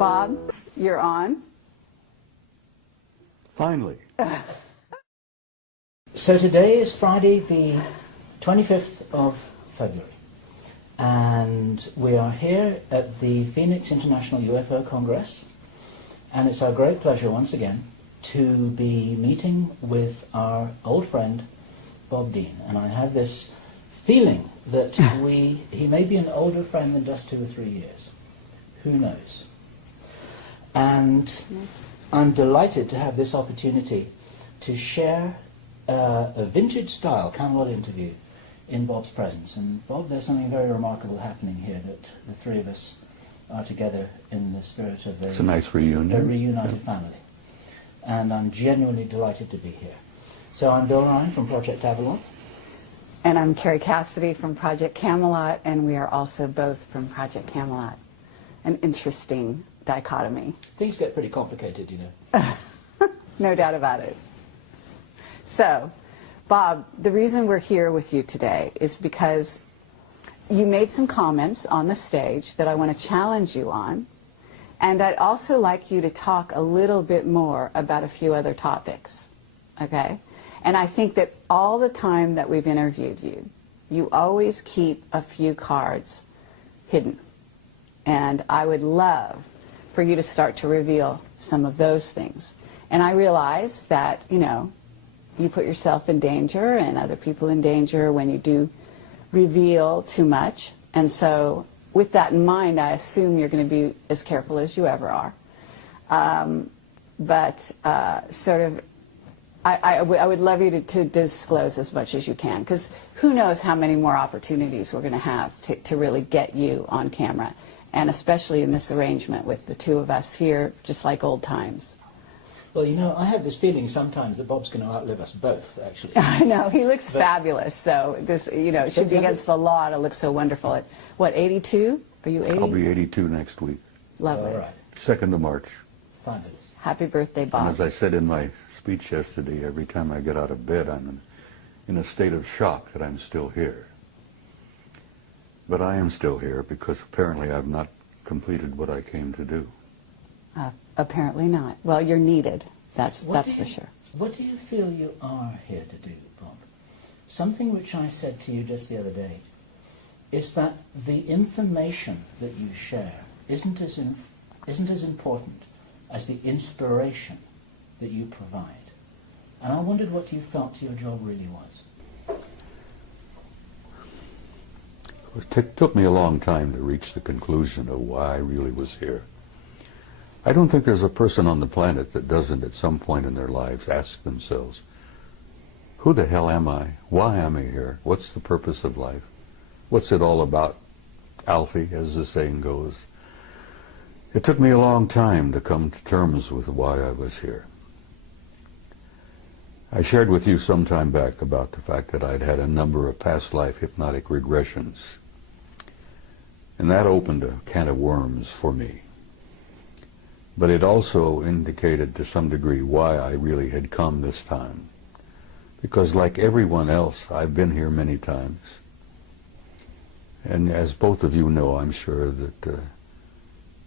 Bob, you're on. Finally. So today is Friday the 25th of February, and we are here at the Phoenix International UFO Congress, and it's our great pleasure once again to be meeting with our old friend Bob Dean. And I have this feeling that he may be an older friend than just 2 or 3 years. Who knows? And I'm delighted to have this opportunity to share a vintage-style Camelot interview in Bob's presence. And Bob, there's something very remarkable happening here, that the three of us are together in the spirit of It's a nice reunion. A reunited family. And I'm genuinely delighted to be here. So I'm Bill Ryan from Project Avalon. And I'm Carrie Cassidy from Project Camelot, and we are also both from Project Camelot. An interesting dichotomy. Things get pretty complicated, you know. No doubt about it. So, Bob, the reason we're here with you today is because you made some comments on the stage that I want to challenge you on, and I'd also like you to talk a little bit more about a few other topics, okay? And I think that all the time that we've interviewed you, you always keep a few cards hidden. And I would love for you to start to reveal some of those things. And I realize that, you know, you put yourself in danger and other people in danger when you do reveal too much. And so with that in mind, I assume you're going to be as careful as you ever are. I would love you to disclose as much as you can, because who knows how many more opportunities we're going to have to really get you on camera, and especially in this arrangement with the two of us here, just like old times. Well, you know, I have this feeling sometimes that Bob's going to outlive us both, actually. I know, he looks fabulous, so this, you know, it should be against the law to look so wonderful. At, what, 82? Are you 80? I'll be 82 next week. Lovely. All right. 2nd of March. Fabulous. Happy birthday, Bob. And as I said in my speech yesterday, every time I get out of bed, I'm in a state of shock that I'm still here. But I am still here because apparently I've not completed what I came to do. Apparently not. Well, you're needed. That's for sure. What do you feel you are here to do, Bob? Something which I said to you just the other day is that the information that you share isn't as important as the inspiration that you provide. And I wondered what you felt your job really was. It took me a long time to reach the conclusion of why I really was here. I don't think there's a person on the planet that doesn't at some point in their lives ask themselves, who the hell am I? Why am I here? What's the purpose of life? What's it all about? Alfie, as the saying goes. It took me a long time to come to terms with why I was here. I shared with you some time back about the fact that I'd had a number of past life hypnotic regressions. And that opened a can of worms for me. But it also indicated to some degree why I really had come this time. Because like everyone else, I've been here many times. And as both of you know, I'm sure that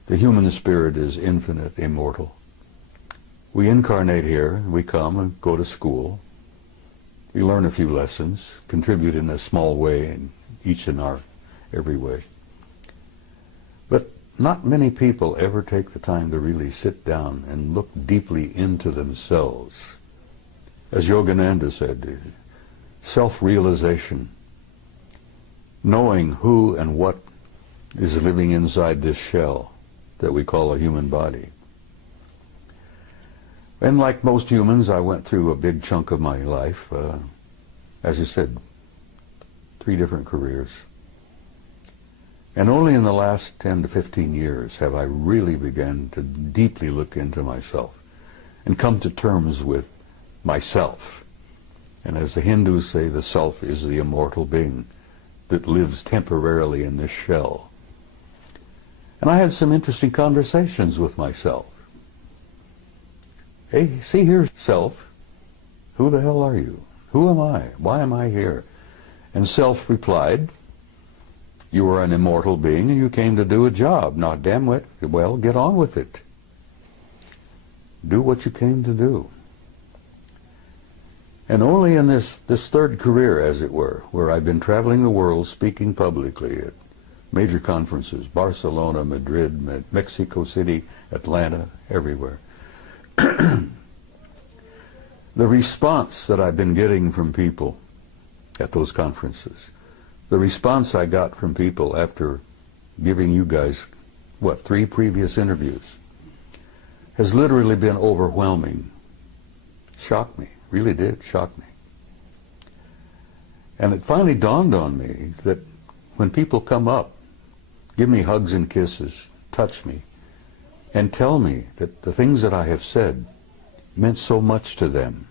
the human spirit is infinite, immortal. We incarnate here, we come and go to school. We learn a few lessons, contribute in a small way, in each in our every way. But not many people ever take the time to really sit down and look deeply into themselves. As Yogananda said, self-realization, knowing who and what is living inside this shell that we call a human body. And like most humans, I went through a big chunk of my life, as I said, 3 different careers. And only in the last 10 to 15 years have I really begun to deeply look into myself and come to terms with myself. And as the Hindus say, the self is the immortal being that lives temporarily in this shell. And I had some interesting conversations with myself. Hey, see here, self, who the hell are you? Who am I? Why am I here? And self replied, You were an immortal being and you came to do a job. Now, damn it, well, get on with it. Do what you came to do. And only in this third career, as it were, where I've been traveling the world speaking publicly at major conferences, Barcelona, Madrid, Mexico City, Atlanta, everywhere. The response that I've been getting from people at those conferences, the response I got from people after giving you guys, 3 previous interviews, has literally been overwhelming. Shocked me, really did shock me. And it finally dawned on me that when people come up, give me hugs and kisses, touch me, and tell me that the things that I have said meant so much to them,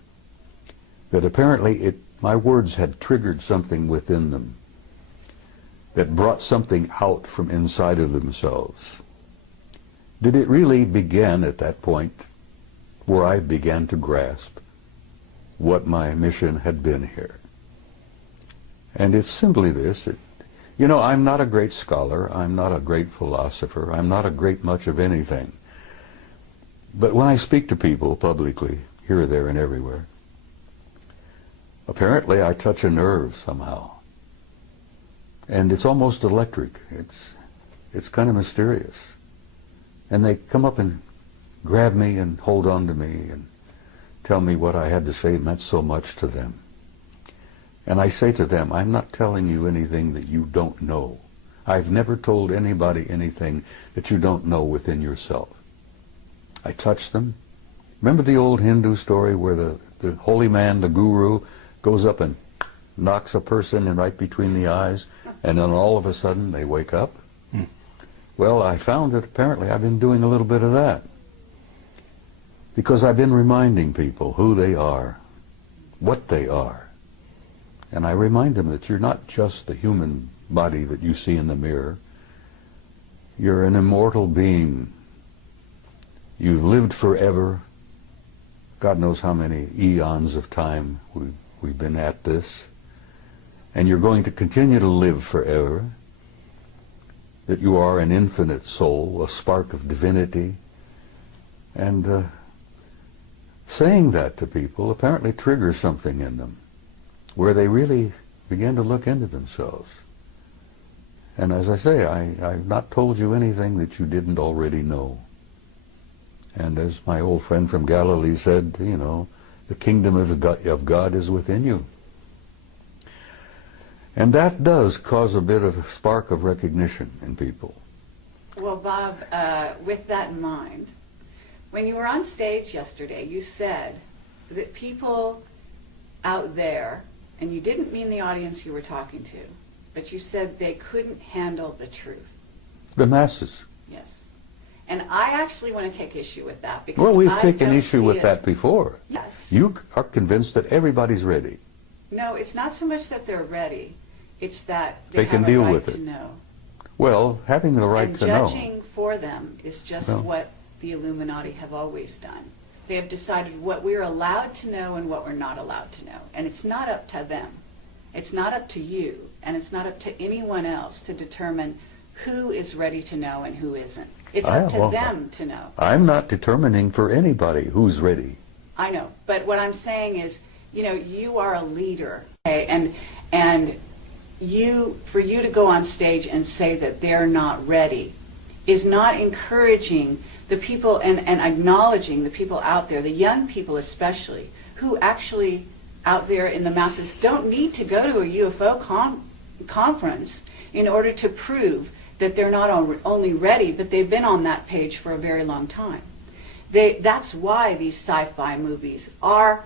that apparently my words had triggered something within them, that brought something out from inside of themselves. Did it really begin at that point where I began to grasp what my mission had been here? And it's simply this. You know, I'm not a great scholar. I'm not a great philosopher. I'm not a great much of anything. But when I speak to people publicly, here, there, and everywhere, apparently I touch a nerve somehow. And it's almost electric. It's kind of mysterious. And they come up and grab me and hold on to me and tell me what I had to say meant so much to them. And I say to them, I'm not telling you anything that you don't know. I've never told anybody anything that you don't know within yourself. I touch them. Remember the old Hindu story where the holy man, the guru, goes up and knocks a person in right between the eyes, and then all of a sudden they wake up? Well, I found that apparently I've been doing a little bit of that. Because I've been reminding people who they are, what they are. And I remind them that you're not just the human body that you see in the mirror. You're an immortal being. You've lived forever. God knows how many eons of time we've been at this. And you're going to continue to live forever. That you are an infinite soul, a spark of divinity. And saying that to people apparently triggers something in them, where they really begin to look into themselves. And as I say, I've not told you anything that you didn't already know. And as my old friend from Galilee said, you know, the kingdom of God is within you. And that does cause a bit of a spark of recognition in people. Well, Bob, with that in mind, when you were on stage yesterday, you said that people out there, and you didn't mean the audience you were talking to, but you said they couldn't handle the truth. The masses. Yes. And I actually want to take issue with that because Well, we've I taken don't issue see with it. that before. Yes. You are convinced that everybody's ready. No, it's not so much that they're ready. It's that They they can have a deal right with to it. know. Well, having the right And to know. judging for them is just No. what the Illuminati have always done. They have decided what we're allowed to know and what we're not allowed to know. And it's not up to them. It's not up to you, and it's not up to anyone else to determine who is ready to know and who isn't. It's up to them to know. I'm not determining for anybody who's ready. I know, but what I'm saying is, you know, you are a leader, okay? And for you to go on stage and say that they're not ready is not encouraging the people and acknowledging the people out there, the young people especially, who actually out there in the masses don't need to go to a UFO conference in order to prove that they're not only ready, but they've been on that page for a very long time. That's why these sci-fi movies are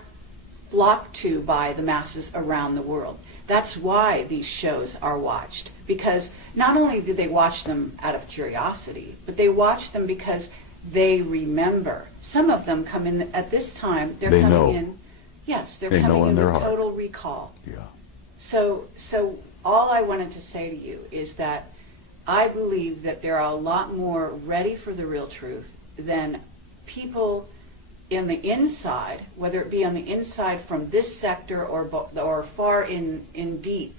flocked to by the masses around the world. That's why these shows are watched, because not only do they watch them out of curiosity, but they watch them because they remember. Some of them come in at this time, they're They coming know. in, yes, they're They know coming in in their with heart. total recall. Yeah. So all I wanted to say to you is that I believe that there are a lot more ready for the real truth than people in the inside, whether it be on the inside from this sector or far in deep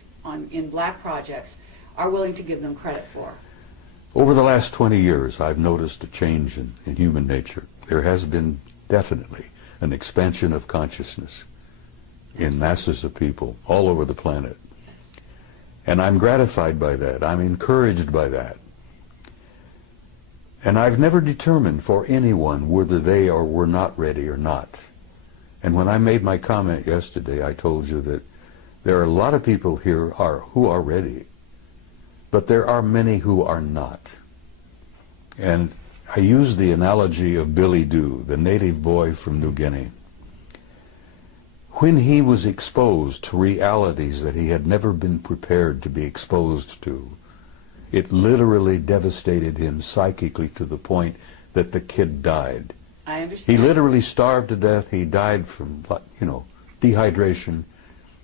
in black projects, are willing to give them credit for. Over the last 20 years, I've noticed a change in human nature. There has been definitely an expansion of consciousness in masses of people all over the planet. And I'm gratified by that. I'm encouraged by that. And I've never determined for anyone whether they were not ready or not. And when I made my comment yesterday, I told you that there are a lot of people here who are ready, but there are many who are not. And I use the analogy of Billy Dew, the native boy from New Guinea. When he was exposed to realities that he had never been prepared to be exposed to, it literally devastated him psychically to the point that the kid died. I understand. He literally starved to death. He died from, dehydration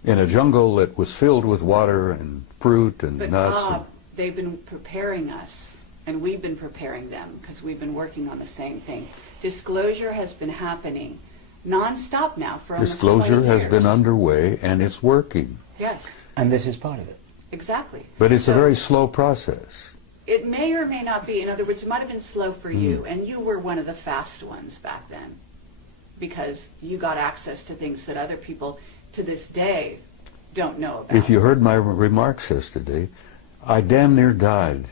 in a jungle that was filled with water and fruit and But nuts. Bob, they've been preparing us, and we've been preparing them because we've been working on the same thing. Disclosure has been happening non-stop now for almost 20 years. Disclosure has been underway, and it's working. Yes, And this is part of it. exactly. But it's a So very slow process. it may or may not be. In other words, it might have been slow for you, and you were one of the fast ones back then because you got access to things that other people to this day don't know about. If you heard my remarks yesterday, I damn near died.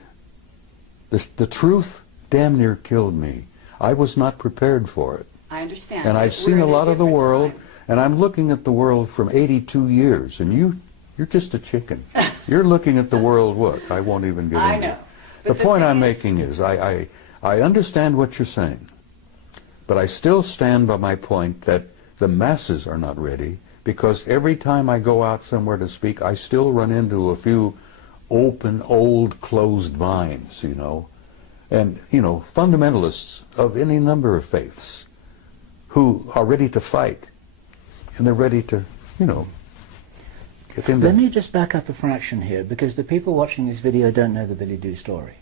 The truth damn near killed me. I was not prepared for it. I understand. And but I've we're seen in a lot of the different world, time. and I'm looking at the world from 82 years, and you're just a chicken. You're looking at the world, what? I won't even get I into know. it. But The point thing I'm is- making is I understand what you're saying, but I still stand by my point that the masses are not ready, because every time I go out somewhere to speak, I still run into a few open, old, closed minds, and, fundamentalists of any number of faiths who are ready to fight, and they're ready to, get into... Let me just back up a fraction here, because the people watching this video don't know the Billy Dew story.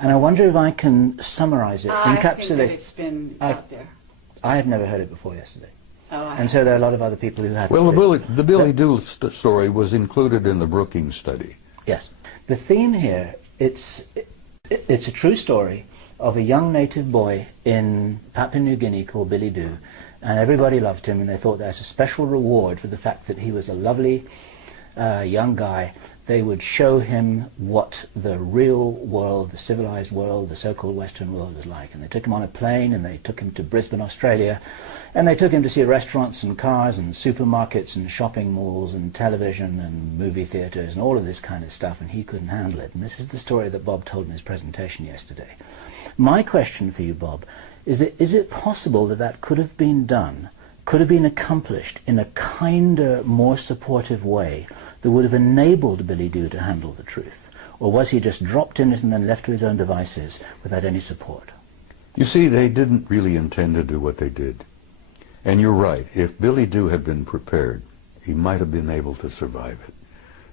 And I wonder if I can summarize it, I encapsulate... think that it's been out there. I had never heard it before yesterday. Oh, I And so there are a lot of other people who hadn't. Well, too. the Billy Dew story was included in the Brookings study. Yes. The theme here, it's a true story of a young native boy in Papua New Guinea called Billy Dew, and everybody loved him, and they thought there's a special reward for the fact that he was a lovely young guy. They would show him what the real world, the civilized world, the so-called Western world was like. And they took him on a plane, and they took him to Brisbane, Australia, and they took him to see restaurants and cars and supermarkets and shopping malls and television and movie theaters and all of this kind of stuff, and he couldn't handle it. And this is the story that Bob told in his presentation yesterday. My question for you, Bob, is it possible that that could have been done, could have been accomplished in a kinder, more supportive way that would have enabled Billy Dew to handle the truth? Or was he just dropped in it and then left to his own devices without any support? You see, they didn't really intend to do what they did. And you're right, if Billy Dew had been prepared, he might have been able to survive it.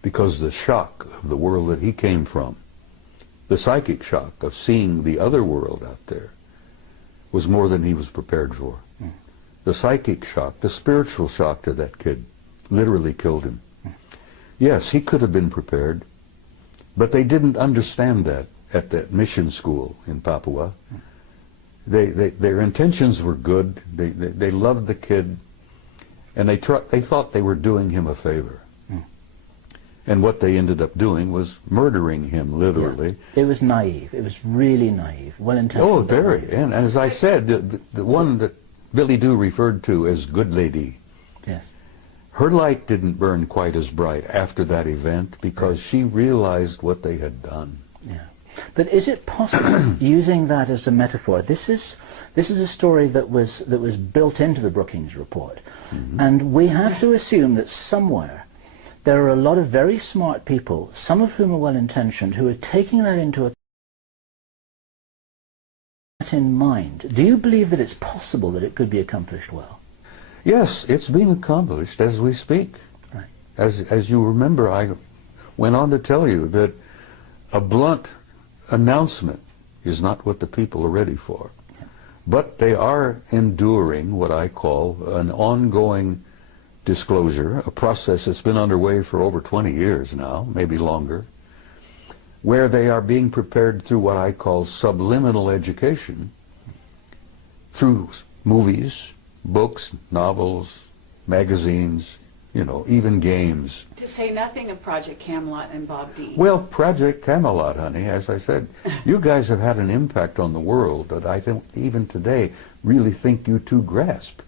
Because the shock of the world that he came from, the psychic shock of seeing the other world out there, was more than he was prepared for. The psychic shock, the spiritual shock to that kid, literally killed him. Yes, he could have been prepared, but they didn't understand that at that mission school in Papua. Their intentions were good. They loved the kid, and they thought they were doing him a favor. And what they ended up doing was murdering him, literally. Yeah. It was naive. It was really naive. Well-intentioned. Oh, very. And as I said, the one that Billy Dew referred to as Good Lady, Yes. her light didn't burn quite as bright after that event because she realized what they had done. Yeah. But is it possible, using that as a metaphor, this is a story that was built into the Brookings report, and we have to assume that somewhere there are a lot of very smart people, some of whom are well-intentioned, who are taking that into account in mind. Do you believe that it's possible that it could be accomplished well? Yes, it's being accomplished as we speak. Right. As you remember, I went on to tell you that a blunt announcement is not what the people are ready for. Yeah. But they are enduring what I call an ongoing disclosure, a process that's been underway for over 20 years now, maybe longer. where they are being prepared through what I call subliminal education, through movies, books, novels, magazines, you know, even games. To say nothing of Project Camelot and Bob D. Well, Project Camelot, honey, as I said, you guys have had an impact on the world that I don't even today really think you two grasp.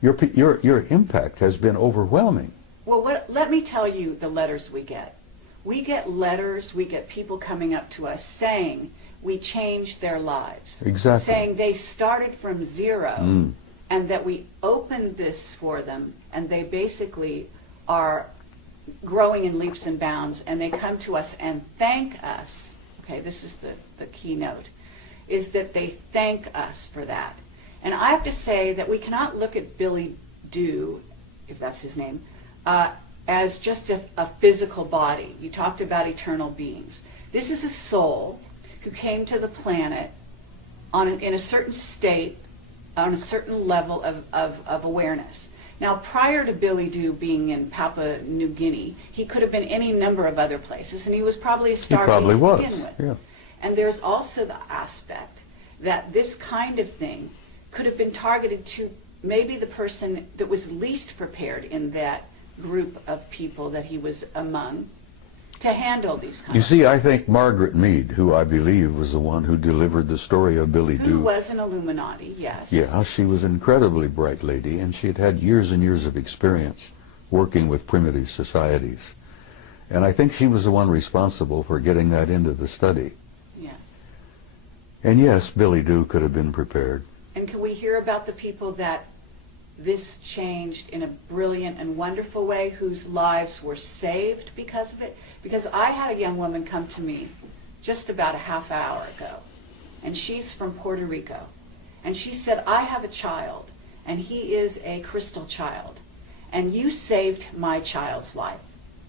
Your impact has been overwhelming. Well, let me tell you the letters we get. We get letters, we get people coming up to us saying we changed their lives. Exactly. Saying they started from zero and that we opened this for them and they basically are growing in leaps and bounds, and they come to us and thank us. Okay, this is the keynote, is that they thank us for that. And I have to say that we cannot look at Billy Dew, if that's his name, as just a physical body. You talked about eternal beings. This is a soul who came to the planet in a certain state, on a certain level of awareness. Now, prior to Billy Dew being in Papua New Guinea, he could have been any number of other places, and he was probably a star to begin with. Yeah. And there's also the aspect that this kind of thing could have been targeted to maybe the person that was least prepared in that group of people that he was among to handle these kinds You of see, I think Margaret Mead, who I believe was the one who delivered the story of Billy who Dew. was an Illuminati, yes. Yeah, she was an incredibly bright lady, and she had had years and years of experience working with primitive societies. And I think she was the one responsible for getting that into the study. Yes. And yes, Billy Dew could have been prepared. And can we hear about the people that this changed in a brilliant and wonderful way, whose lives were saved because of it? Because I had a young woman come to me just about a half hour ago, and she's from Puerto Rico. And she said, I have a child, and he is a crystal child, and you saved my child's life.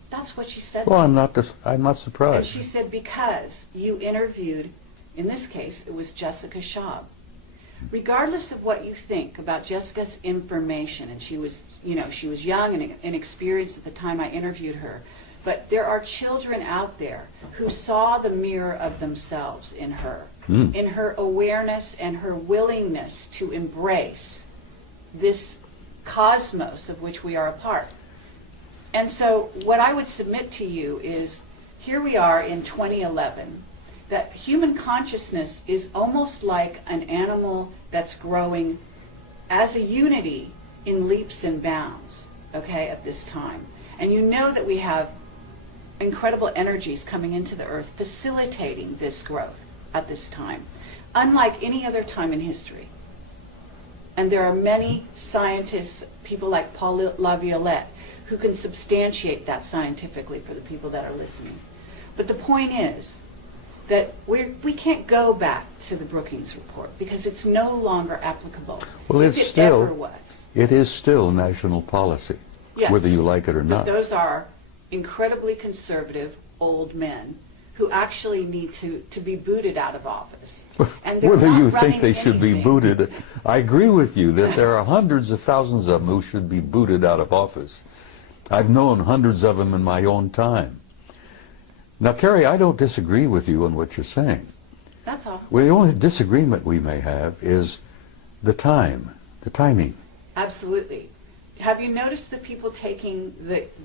That's what she said. Well, I'm not surprised. And she said, because you interviewed, in this case, it was Jessica Schaub. Regardless of what you think about Jessica's information, and she was young and inexperienced at the time I interviewed her, but there are children out there who saw the mirror of themselves in her, in her awareness and her willingness to embrace this cosmos of which we are a part. And so what I would submit to you is, here we are in 2011, that human consciousness is almost like an animal that's growing as a unity in leaps and bounds, okay, at this time. And you know that we have incredible energies coming into the earth facilitating this growth at this time, unlike any other time in history. And there are many scientists, people like Paul Laviolette, who can substantiate that scientifically for the people that are listening. But the point is that we can't go back to the Brookings Report because it's no longer applicable. Well, if it's it still, ever was. it is still national policy, Yes. whether you like it or But not. those are incredibly conservative old men who actually need to be booted out of office. And they're Whether not you think running they should be anything. booted, I agree with you that there are hundreds of thousands of them who should be booted out of office. I've known hundreds of them in my own time. Now, Carrie, I don't disagree with you on what you're saying. That's all. Well, the only disagreement we may have is the timing. Absolutely. Have you noticed the people taking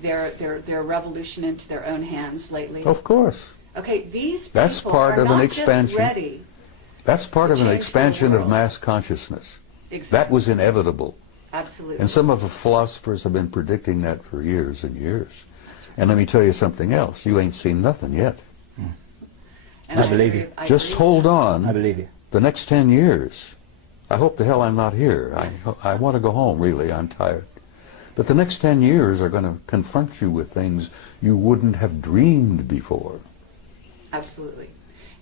their revolution into their own hands lately? Of course. Okay, these people That's part are of an not expansion. just ready. That's part To of an change the expansion of world. mass consciousness. Exactly. That was inevitable. Absolutely. And some of the philosophers have been predicting that for years and years. And let me tell you something else. You ain't seen nothing yet. And I believe you. Just believe hold that. on. I believe you. The next 10 years, I hope the hell I'm not here. I want to go home, really. I'm tired. But the next 10 years are going to confront you with things you wouldn't have dreamed before. Absolutely.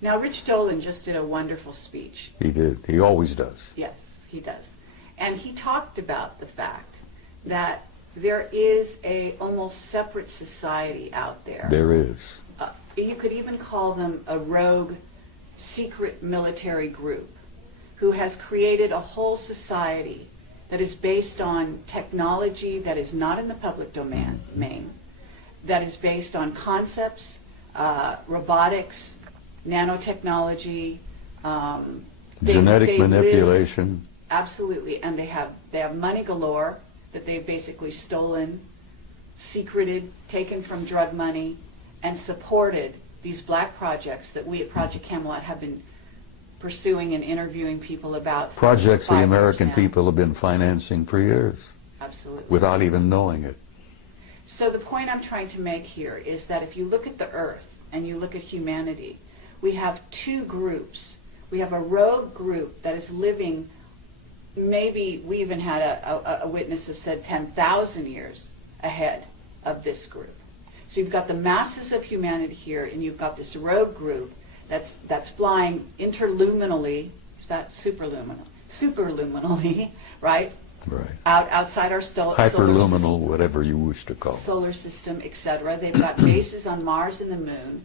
Now, Rich Dolan just did a wonderful speech. He did. He always does. Yes, he does. And he talked about the fact that there is a almost separate society out there. There is. You could even call them a rogue secret military group who has created a whole society that is based on technology that is not in the public domain, that is based on concepts robotics, nanotechnology, Genetic they manipulation. live, absolutely, and they have money galore that they've basically stolen, secreted, taken from drug money, and supported these black projects that we at Project Camelot have been pursuing and interviewing people about. Projects for the 5 years American now. people have been financing for years Absolutely. without even knowing it. So the point I'm trying to make here is that if you look at the earth and you look at humanity, we have two groups. We have a rogue group that is living, maybe we even had a witness that said 10,000 years ahead of this group. So you've got the masses of humanity here, and you've got this rogue group that's flying interluminally, is that superluminally, right? Right. Outside our solar Hyperluminal, system, whatever you wish to call it. solar system, etc. They've got bases on Mars and the Moon.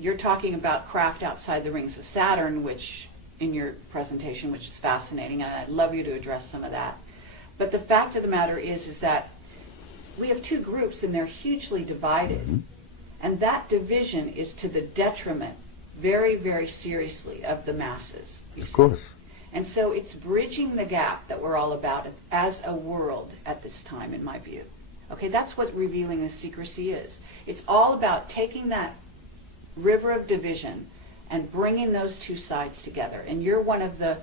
You're talking about craft outside the rings of Saturn, which in your presentation, which is fascinating, and I'd love you to address some of that. But the fact of the matter is that we have two groups, and they're hugely divided. Mm-hmm. And that division is to the detriment, very, very seriously, of the masses. You Of see. course. And so it's bridging the gap that we're all about as a world at this time, in my view. Okay, that's what revealing the secrecy is. It's all about taking that river of division and bringing those two sides together. And you're one of the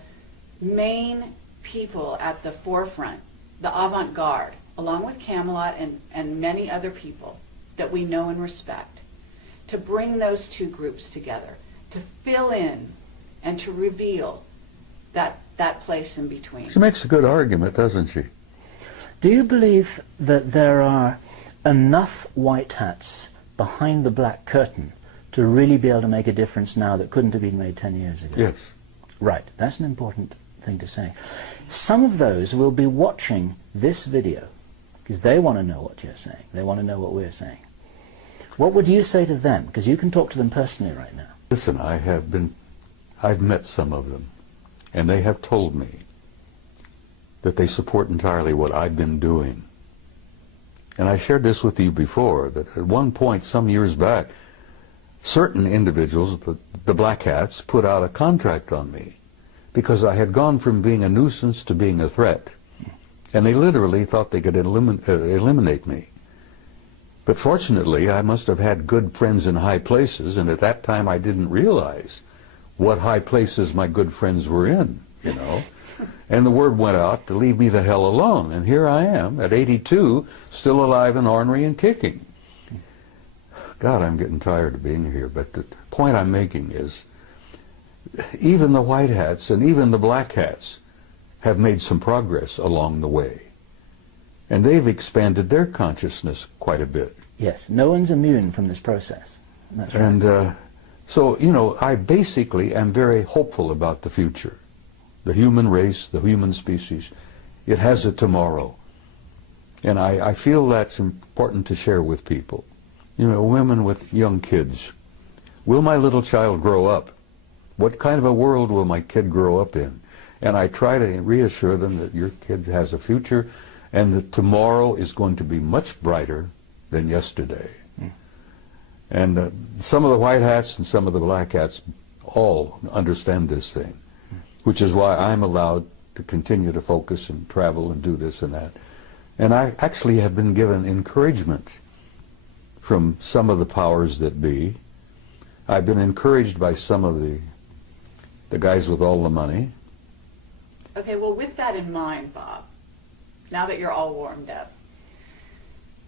main people at the forefront, the avant-garde, along with Camelot and many other people that we know and respect, to bring those two groups together, to fill in and to reveal that place in between. She makes a good argument, doesn't she? Do you believe that there are enough white hats behind the black curtain to really be able to make a difference now that couldn't have been made 10 years ago? Yes. Right, that's an important thing to say. Some of those will be watching this video because they want to know what you're saying. They want to know what we're saying. What would you say to them? Because you can talk to them personally right now. Listen, I've met some of them, and they have told me that they support entirely what I've been doing. And I shared this with you before, that at one point, some years back, certain individuals, the black hats, put out a contract on me because I had gone from being a nuisance to being a threat. And they literally thought they could eliminate me. But fortunately, I must have had good friends in high places, and at that time I didn't realize what high places my good friends were in, you know. And the word went out to leave me the hell alone. And here I am, at 82, still alive and ornery and kicking. God, I'm getting tired of being here. But the point I'm making is, even the white hats and even the black hats have made some progress along the way. And they've expanded their consciousness quite a bit. Yes, no one's immune from this process. That's right. And so, you know, I basically am very hopeful about the future. The human race, the human species, it has a tomorrow. And I feel that's important to share with people. You know, women with young kids. Will my little child grow up? What kind of a world will my kid grow up in? And I try to reassure them that your kid has a future and that tomorrow is going to be much brighter than yesterday. And some of the white hats and some of the black hats all understand this thing, which is why I'm allowed to continue to focus and travel and do this and that. And I actually have been given encouragement from some of the powers that be. I've been encouraged by some of the guys with all the money. Okay, well, with that in mind, Bob, now that you're all warmed up,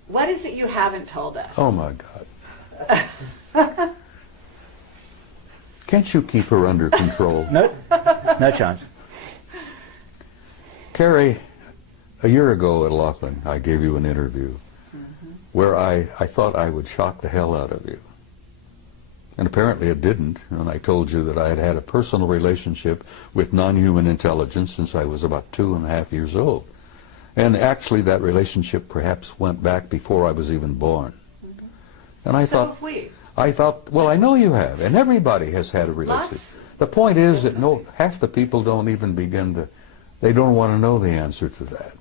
what is it you haven't told us? Oh, my God. Can't you keep her under control? No, no chance. Carrie, a year ago at Laughlin, I gave you an interview where I thought I would shock the hell out of you. And apparently it didn't. And I told you that I had had a personal relationship with non-human intelligence since I was about 2.5 years old. And actually that relationship perhaps went back before I was even born. And I So have we. thought, well, I know you have, and everybody has had a relationship. Lots. The point is that half the people don't even begin to, they don't want to know the answer to that.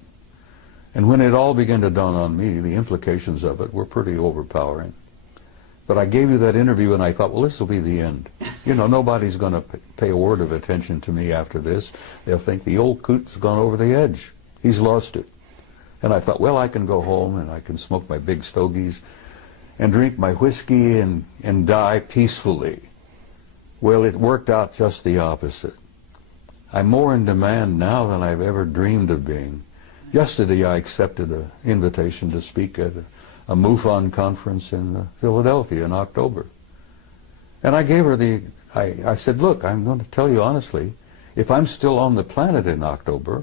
And when it all began to dawn on me, the implications of it were pretty overpowering. But I gave you that interview and I thought, well, this will be the end. You know, nobody's going to pay a word of attention to me after this. They'll think the old coot's gone over the edge. He's lost it. And I thought, well, I can go home and I can smoke my big stogies and drink my whiskey and die peacefully. Well, it worked out just the opposite. I'm more in demand now than I've ever dreamed of being. Yesterday I accepted an invitation to speak at a MUFON conference in Philadelphia in October. And I gave her I said, look, I'm going to tell you honestly, if I'm still on the planet in October,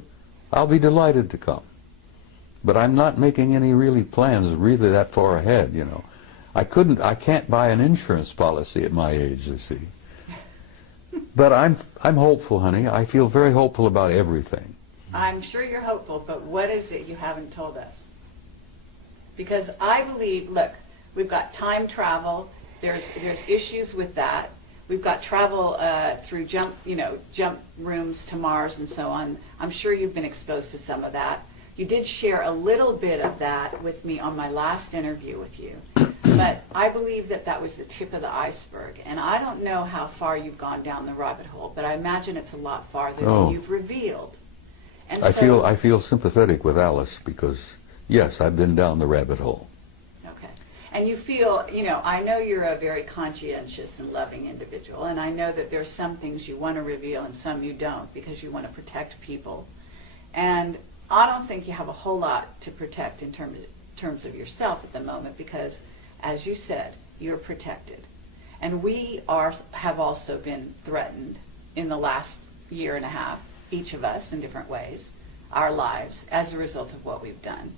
I'll be delighted to come. But I'm not making any plans really that far ahead, you know. I can't buy an insurance policy at my age, you see. But I'm hopeful, honey. I feel very hopeful about everything. I'm sure you're hopeful, but what is it you haven't told us? Because I believe, look, we've got time travel. There's issues with that. We've got travel through jump rooms to Mars and so on. I'm sure you've been exposed to some of that. You did share a little bit of that with me on my last interview with you. But I believe that that was the tip of the iceberg. And I don't know how far you've gone down the rabbit hole, but I imagine it's a lot farther than you've revealed. And I feel sympathetic with Alice because, yes, I've been down the rabbit hole. Okay. And you feel, I know you're a very conscientious and loving individual, and I know that there's some things you want to reveal and some you don't because you want to protect people. And I don't think you have a whole lot to protect in terms of yourself at the moment because, as you said, you're protected. And we have also been threatened in the last year and a half, each of us in different ways, our lives, as a result of what we've done.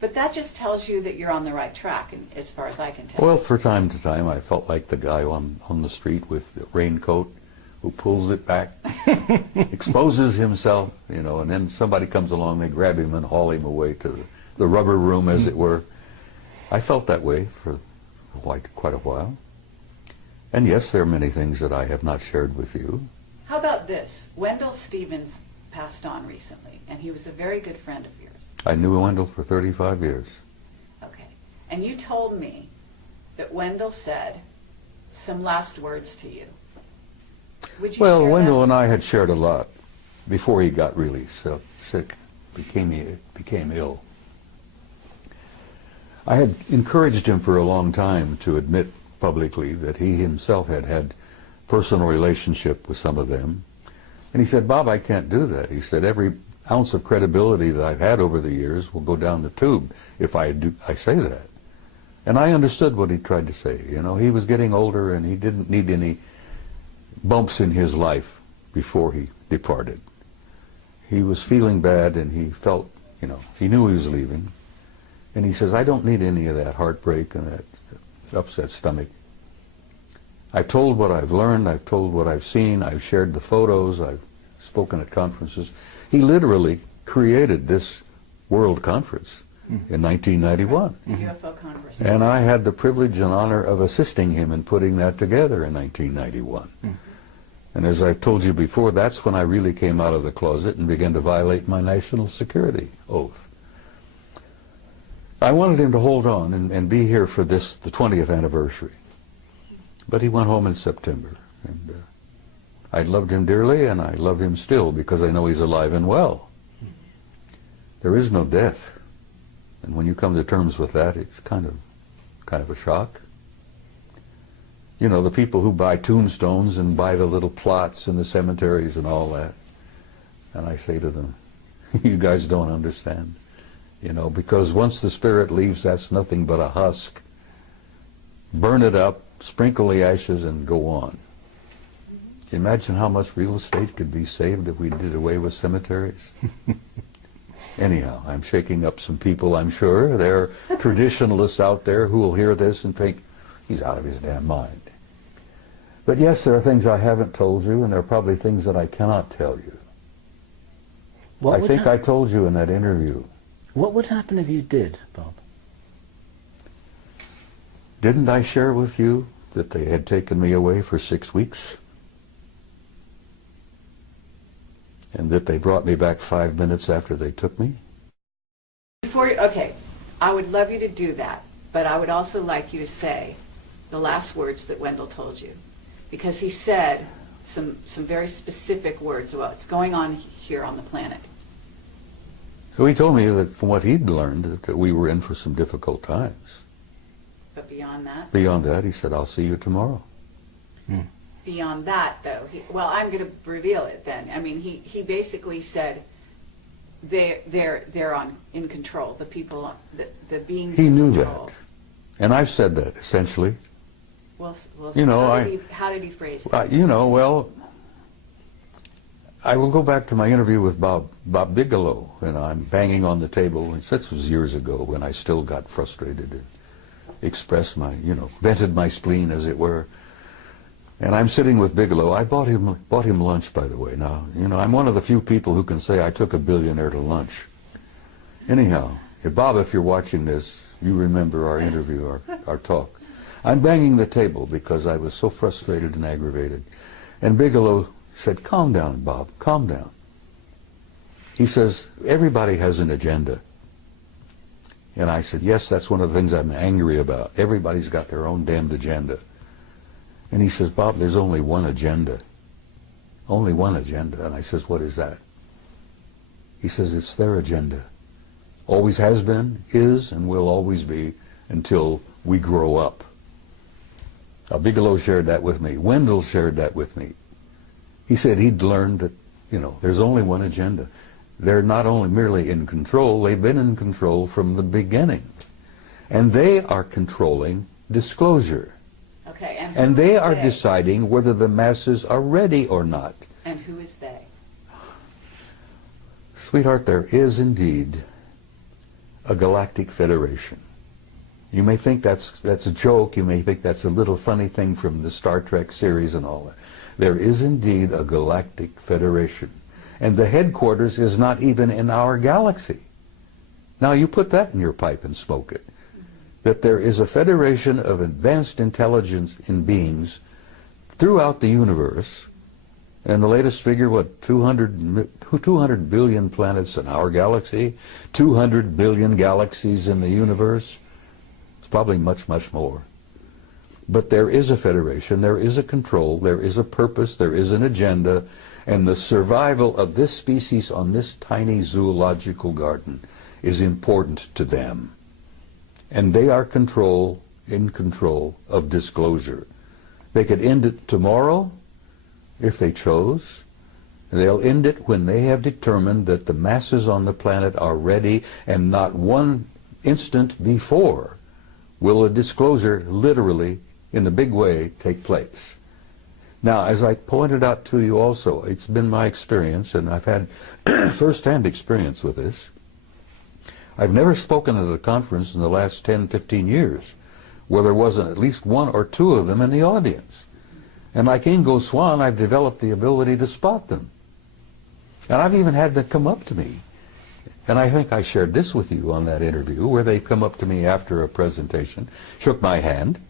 But that just tells you that you're on the right track, and as far as I can tell. Well, from time to time, I felt like the guy on the street with the raincoat who pulls it back, exposes himself, and then somebody comes along, they grab him and haul him away to the rubber room, as it were. I felt that way for quite a while. And yes, there are many things that I have not shared with you. How about this? Wendell Stevens passed on recently, and he was a very good friend of yours. I knew Wendell for 35 years. Okay. And you told me that Wendell said some last words to you. Would you share Wendell that? and I had shared a lot before he got really sick, became ill. I had encouraged him for a long time to admit publicly that he himself had had personal relationship with some of them. And he said, Bob, I can't do that. He said, every ounce of credibility that I've had over the years will go down the tube if I say that. And I understood what he tried to say. He was getting older and he didn't need any bumps in his life before he departed. He was feeling bad and he felt, he knew he was leaving. And he says, I don't need any of that heartbreak and that upset stomach. I've told what I've learned, I've told what I've seen, I've shared the photos, I've spoken at conferences. He literally created this world conference in 1991. The UFO Congress. And I had the privilege and honor of assisting him in putting that together in 1991. And as I've told you before, that's when I really came out of the closet and began to violate my national security oath. I wanted him to hold on and be here for the 20th anniversary. But he went home in September. And I loved him dearly, and I love him still because I know he's alive and well. There is no death. And when you come to terms with that, it's kind of a shock. The people who buy tombstones and buy the little plots in the cemeteries and all that. And I say to them, you guys don't understand. Because once the spirit leaves, that's nothing but a husk. Burn it up, sprinkle the ashes, and go on. Imagine how much real estate could be saved if we did away with cemeteries. Anyhow, I'm shaking up some people, I'm sure. There are traditionalists out there who will hear this and think, he's out of his damn mind. But yes, there are things I haven't told you, and there are probably things that I cannot tell you. I think I told you in that interview. What would happen if you did, Bob? Didn't I share with you that they had taken me away for 6 weeks? And that they brought me back 5 minutes after they took me? Okay, I would love you to do that, but I would also like you to say the last words that Wendell told you, because he said some very specific words about what's going on here on the planet. So he told me that from what he'd learned, that we were in for some difficult times. But beyond that? Beyond that, he said, I'll see you tomorrow. Beyond that, though, well, I'm going to reveal it then. I mean, he basically said they're in control. The people, the beings. He in knew control. that, and I've said that essentially. Well, you know, how did he phrase it? You know, well, I will go back to my interview with Bob Bigelow, and I'm banging on the table. And this was years ago when I still got frustrated and expressed my, vented my spleen, as it were. And I'm sitting with Bigelow. I bought him lunch, by the way. Now, I'm one of the few people who can say I took a billionaire to lunch. Anyhow, Bob, if you're watching this, you remember our interview, our talk. I'm banging the table because I was so frustrated and aggravated. And Bigelow said, calm down, Bob, calm down. He says, everybody has an agenda. And I said, yes, that's one of the things I'm angry about. Everybody's got their own damned agenda. And he says, Bob, there's only one agenda. Only one agenda. And I says, what is that? He says, it's their agenda. Always has been, is, and will always be until we grow up. Now, Bigelow shared that with me. Wendell shared that with me. He said he'd learned that, there's only one agenda. They're not only merely in control, they've been in control from the beginning. And they are controlling disclosure. Okay, and they are deciding whether the masses are ready or not. And who is they? Sweetheart, there is indeed a galactic federation. You may think that's a joke. You may think that's a little funny thing from the Star Trek series and all that. There is indeed a galactic federation. And the headquarters is not even in our galaxy. Now you put that in your pipe and smoke it. That there is a federation of advanced intelligence in beings throughout the universe. And the latest figure, 200 billion planets in our galaxy, 200 billion galaxies in the universe. It's probably much, much more. But there is a federation, there is a control, there is a purpose, there is an agenda, and the survival of this species on this tiny zoological garden is important to them. And they are in control of disclosure. They could end it tomorrow if they chose. They'll end it when they have determined that the masses on the planet are ready, and not one instant before will a disclosure literally, in a big way, take place. Now, as I pointed out to you also, it's been my experience, and I've had first-hand experience with this. I've never spoken at a conference in the last 10, 15 years where there wasn't at least one or two of them in the audience. And like Ingo Swann, I've developed the ability to spot them. And I've even had them come up to me. And I think I shared this with you on that interview, where they come up to me after a presentation, shook my hand,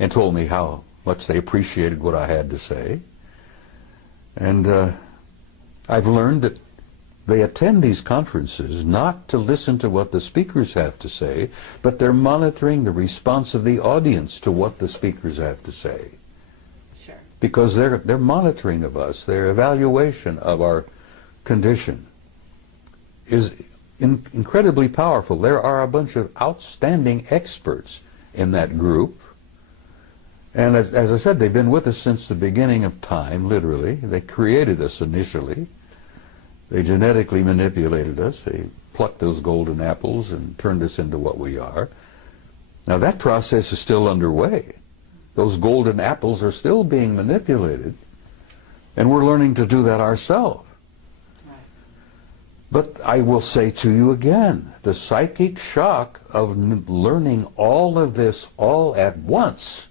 and told me how much they appreciated what I had to say. And I've learned that they attend these conferences not to listen to what the speakers have to say, but they're monitoring the response of the audience to what the speakers have to say. Sure. Because their monitoring of us, their evaluation of our condition is incredibly powerful. There are a bunch of outstanding experts in that group. And as I said, they've been with us since the beginning of time, literally. They created us initially. They genetically manipulated us. They plucked those golden apples and turned us into what we are. Now that process is still underway. Those golden apples are still being manipulated. And we're learning to do that ourselves. But I will say to you again, the psychic shock of learning all of this all at once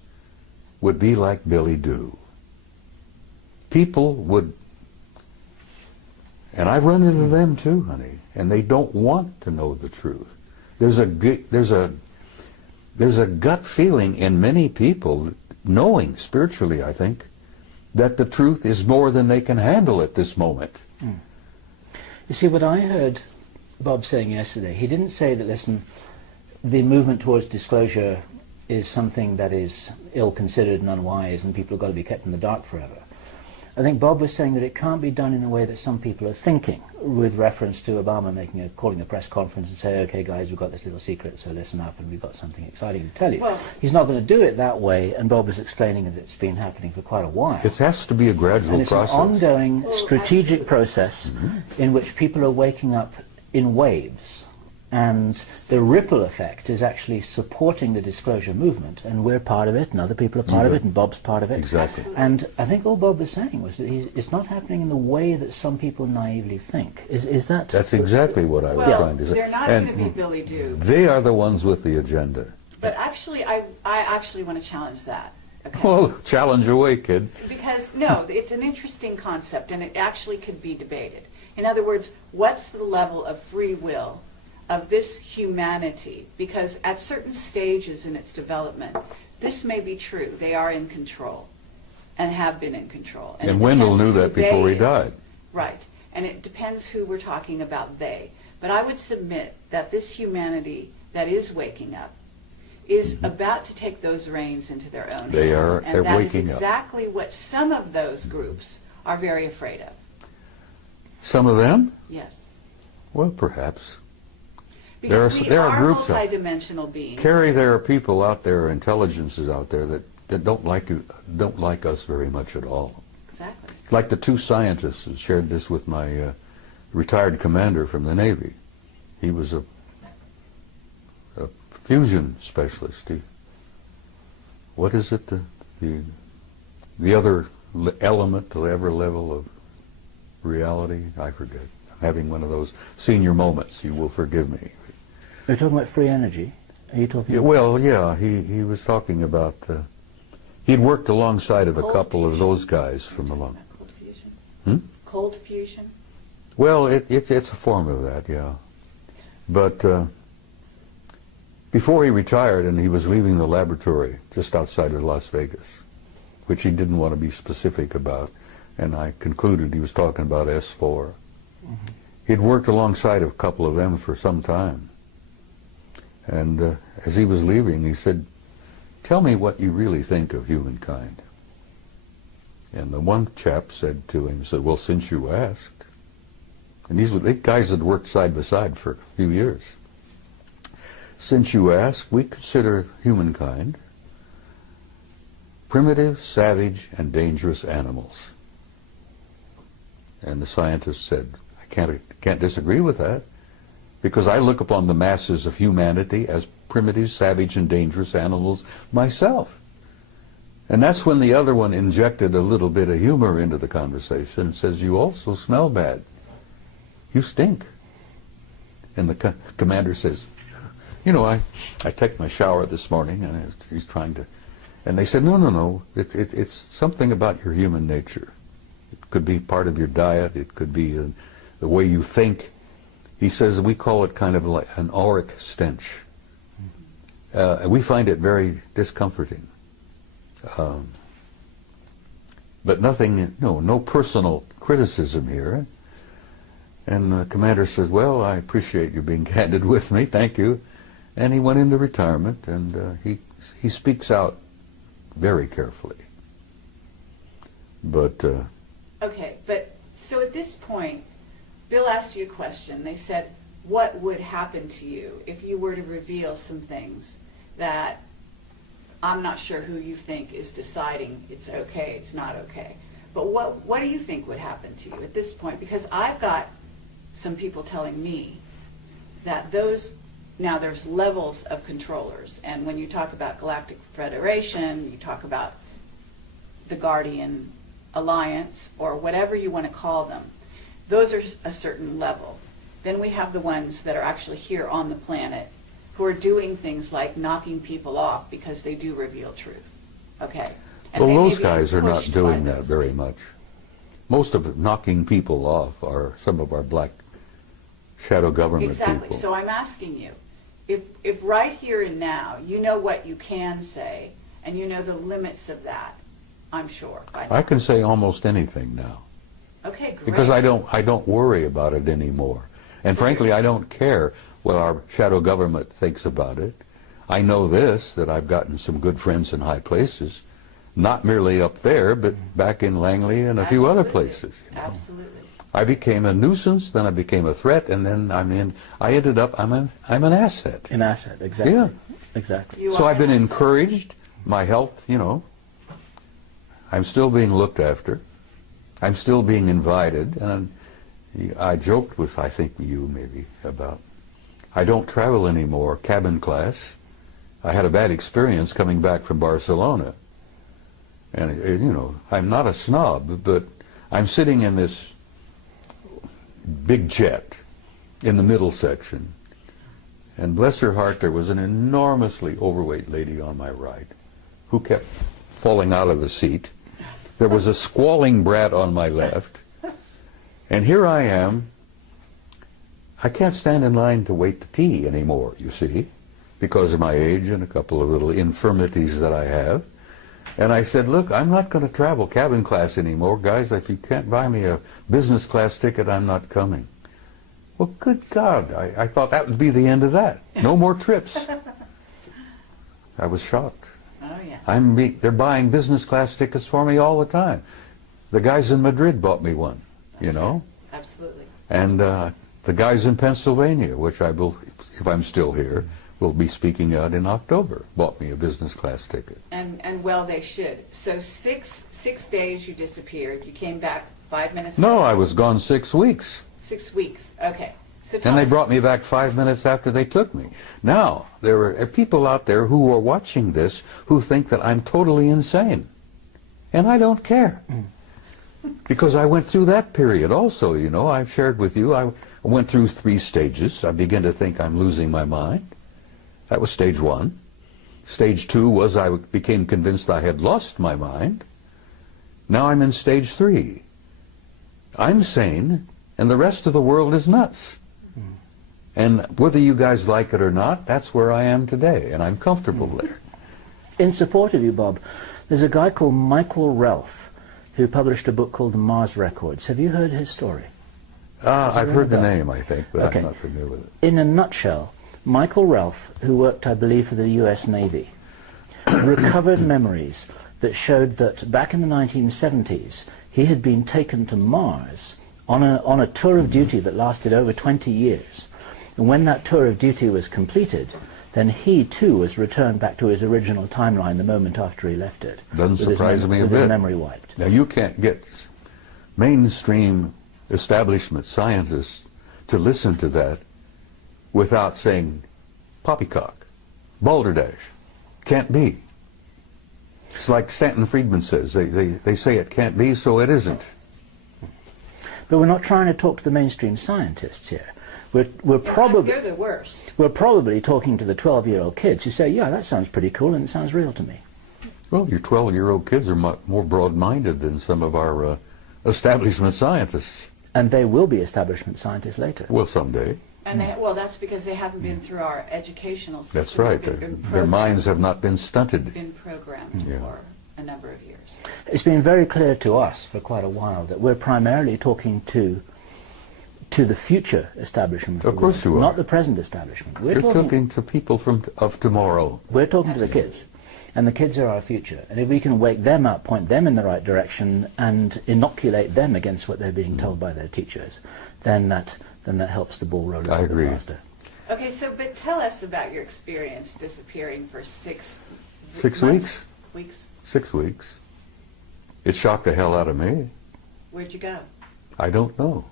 would be like Billy Do. People would, and I've run into them too, honey, and they don't want to know the truth. There's a gut feeling in many people, knowing spiritually, I think, that the truth is more than they can handle at this moment. You see, what I heard Bob saying yesterday, he didn't say that, listen, the movement towards disclosure is something that is ill-considered and unwise, and people have got to be kept in the dark forever. I think Bob was saying that it can't be done in the way that some people are thinking, with reference to Obama calling a press conference and say, okay guys, we've got this little secret, so listen up and we've got something exciting to tell you. Well, he's not going to do it that way, and Bob was explaining that it's been happening for quite a while. It has to be a gradual process. And it's an ongoing strategic process in which people are waking up in waves. And the ripple effect is actually supporting the disclosure movement, and we're part of it, and other people are part of it, and Bob's part of it. Exactly. And I think all Bob was saying was that it's not happening in the way that some people naively think. Is that? That's exactly what I was trying to say. They're not going to be Billy Doo. They are the ones with the agenda. But actually, I actually want to challenge that. Okay? Well, challenge away, kid. Because, no, it's an interesting concept, and it actually could be debated. In other words, what's the level of free will of this humanity? Because at certain stages in its development, this may be true. They are in control and have been in control. And Wendell knew that before he died. Right. And it depends who we're talking about, they. But I would submit that this humanity that is waking up is about to take those reins into their own hands. They're waking up. And that is exactly what some of those groups are very afraid of. Some of them? Yes. Well, perhaps. Because there are groups multidimensional beings. Carrie, there are people out there, intelligences out there that don't like us very much at all. Exactly. Like the two scientists who shared this with my retired commander from the Navy. He was a fusion specialist. What is it? The other element, the other level of reality? I forget. I'm having one of those senior moments. You will forgive me. Are you talking about free energy? Are you talking? Yeah, well, yeah. He was talking about. He'd worked alongside of a couple of those guys from along. Cold fusion. Hmm? Cold fusion. Well, it's a form of that, yeah. But before he retired, and he was leaving the laboratory just outside of Las Vegas, which he didn't want to be specific about, and I concluded he was talking about S4. He'd worked alongside of a couple of them for some time. And as he was leaving, he said, "Tell me what you really think of humankind." And the one chap said to him, "Well, since you asked." And these guys had worked side by side for a few years. "Since you asked, we consider humankind primitive, savage, and dangerous animals." And the scientist said, "I can't disagree with that, because I look upon the masses of humanity as primitive, savage, and dangerous animals myself." And that's when the other one injected a little bit of humor into the conversation and says, "You also smell bad. You stink." And the commander says, "You know, I took my shower this morning," and he's trying to, and they said, no, it's something about your human nature. It could be part of your diet, it could be the way you think. He says we call it kind of like an auric stench. We find it very discomforting. But nothing, no personal criticism here. And the commander says, "Well, I appreciate you being candid with me, thank you." And he went into retirement, and he speaks out very carefully. But okay, but so at this point, Bill asked you a question. They said, what would happen to you if you were to reveal some things that I'm not sure who you think is deciding it's okay, it's not okay. But what do you think would happen to you at this point? Because I've got some people telling me that now there's levels of controllers. And when you talk about Galactic Federation, you talk about the Guardian Alliance, or whatever you want to call them, those are a certain level. Then we have the ones that are actually here on the planet who are doing things like knocking people off because they do reveal truth. Okay. And well, those guys are not doing that very much. Most of knocking people off are some of our black shadow government people. Exactly. So I'm asking you, if right here and now you know what you can say and you know the limits of that, I'm sure. I can say almost anything now. Okay, great. Because I don't worry about it anymore. And frankly, I don't care what our shadow government thinks about it. I know this, that I've gotten some good friends in high places, not merely up there, but back in Langley and a few other places. You know. Absolutely. I became a nuisance, then I became a threat, and then I ended up, I'm an asset. An asset, exactly. Yeah. Exactly. So I've been encouraged, my health, you know, I'm still being looked after, I'm still being invited, and I joked with, I think you maybe, about, I don't travel anymore, cabin class. I had a bad experience coming back from Barcelona, and you know, I'm not a snob, but I'm sitting in this big jet in the middle section, and bless her heart, there was an enormously overweight lady on my right who kept falling out of the seat. There was a squalling brat on my left, and here I am. I can't stand in line to wait to pee anymore, you see, because of my age and a couple of little infirmities that I have. And I said, look, I'm not going to travel cabin class anymore. Guys, if you can't buy me a business class ticket, I'm not coming. Well, good God, I thought that would be the end of that. No more trips. I was shocked. Oh, yeah. They're buying business class tickets for me all the time. The guys in Madrid bought me one, you know. Right. Absolutely. And the guys in Pennsylvania, which I will, if I'm still here, will be speaking out in October, bought me a business class ticket. And well, they should. So six days you disappeared. You came back 5 minutes. No, later. I was gone 6 weeks. 6 weeks. Okay. So And they brought me back 5 minutes after they took me. Now, there are people out there who are watching this who think that I'm totally insane. And I don't care. Because I went through that period also, you know. I've shared with you, I went through 3 stages. I began to think I'm losing my mind. That was stage 1. Stage 2 was I became convinced I had lost my mind. Now I'm in stage 3. I'm sane, and the rest of the world is nuts. And whether you guys like it or not, that's where I am today, and I'm comfortable there. In support of you, Bob, there's a guy called Michael Ralph who published a book called The Mars Records. Have you heard his story? I've heard the name, I think, but Okay. I'm not familiar with it. In a nutshell, Michael Ralph, who worked, I believe, for the US Navy, recovered memories that showed that back in the 1970s, he had been taken to Mars on a tour of duty that lasted over 20 years. And when that tour of duty was completed, then he too was returned back to his original timeline the moment after he left it. Doesn't surprise me a with bit. his memory wiped. Now, you can't get mainstream establishment scientists to listen to that without saying poppycock, balderdash, can't be. It's like Stanton Friedman says, they say it can't be, so it isn't. But we're not trying to talk to the mainstream scientists here. We're probably They're the worst. we're probably talking to the 12-year-old kids who say, yeah, that sounds pretty cool and it sounds real to me. Well, your 12-year-old kids are more broad-minded than some of our establishment scientists. And they will be establishment scientists later. Well, someday. And well, that's because they haven't been through our educational system. That's right. They've been Their minds have not been stunted. been programmed Yeah. for a number of years. It's been very clear to us for quite a while that we're primarily talking to the future establishment. Of course you are. Not the present establishment. You're talking to people of tomorrow. We're talking to the kids. And the kids are our future. And if we can wake them up, point them in the right direction, and inoculate them against what they're being told by their teachers, then that helps the ball roll a I little agree. bit faster. Okay, so but tell us about your experience disappearing for 6 6 months? weeks? 6 weeks. It shocked the hell out of me. Where'd you go? I don't know.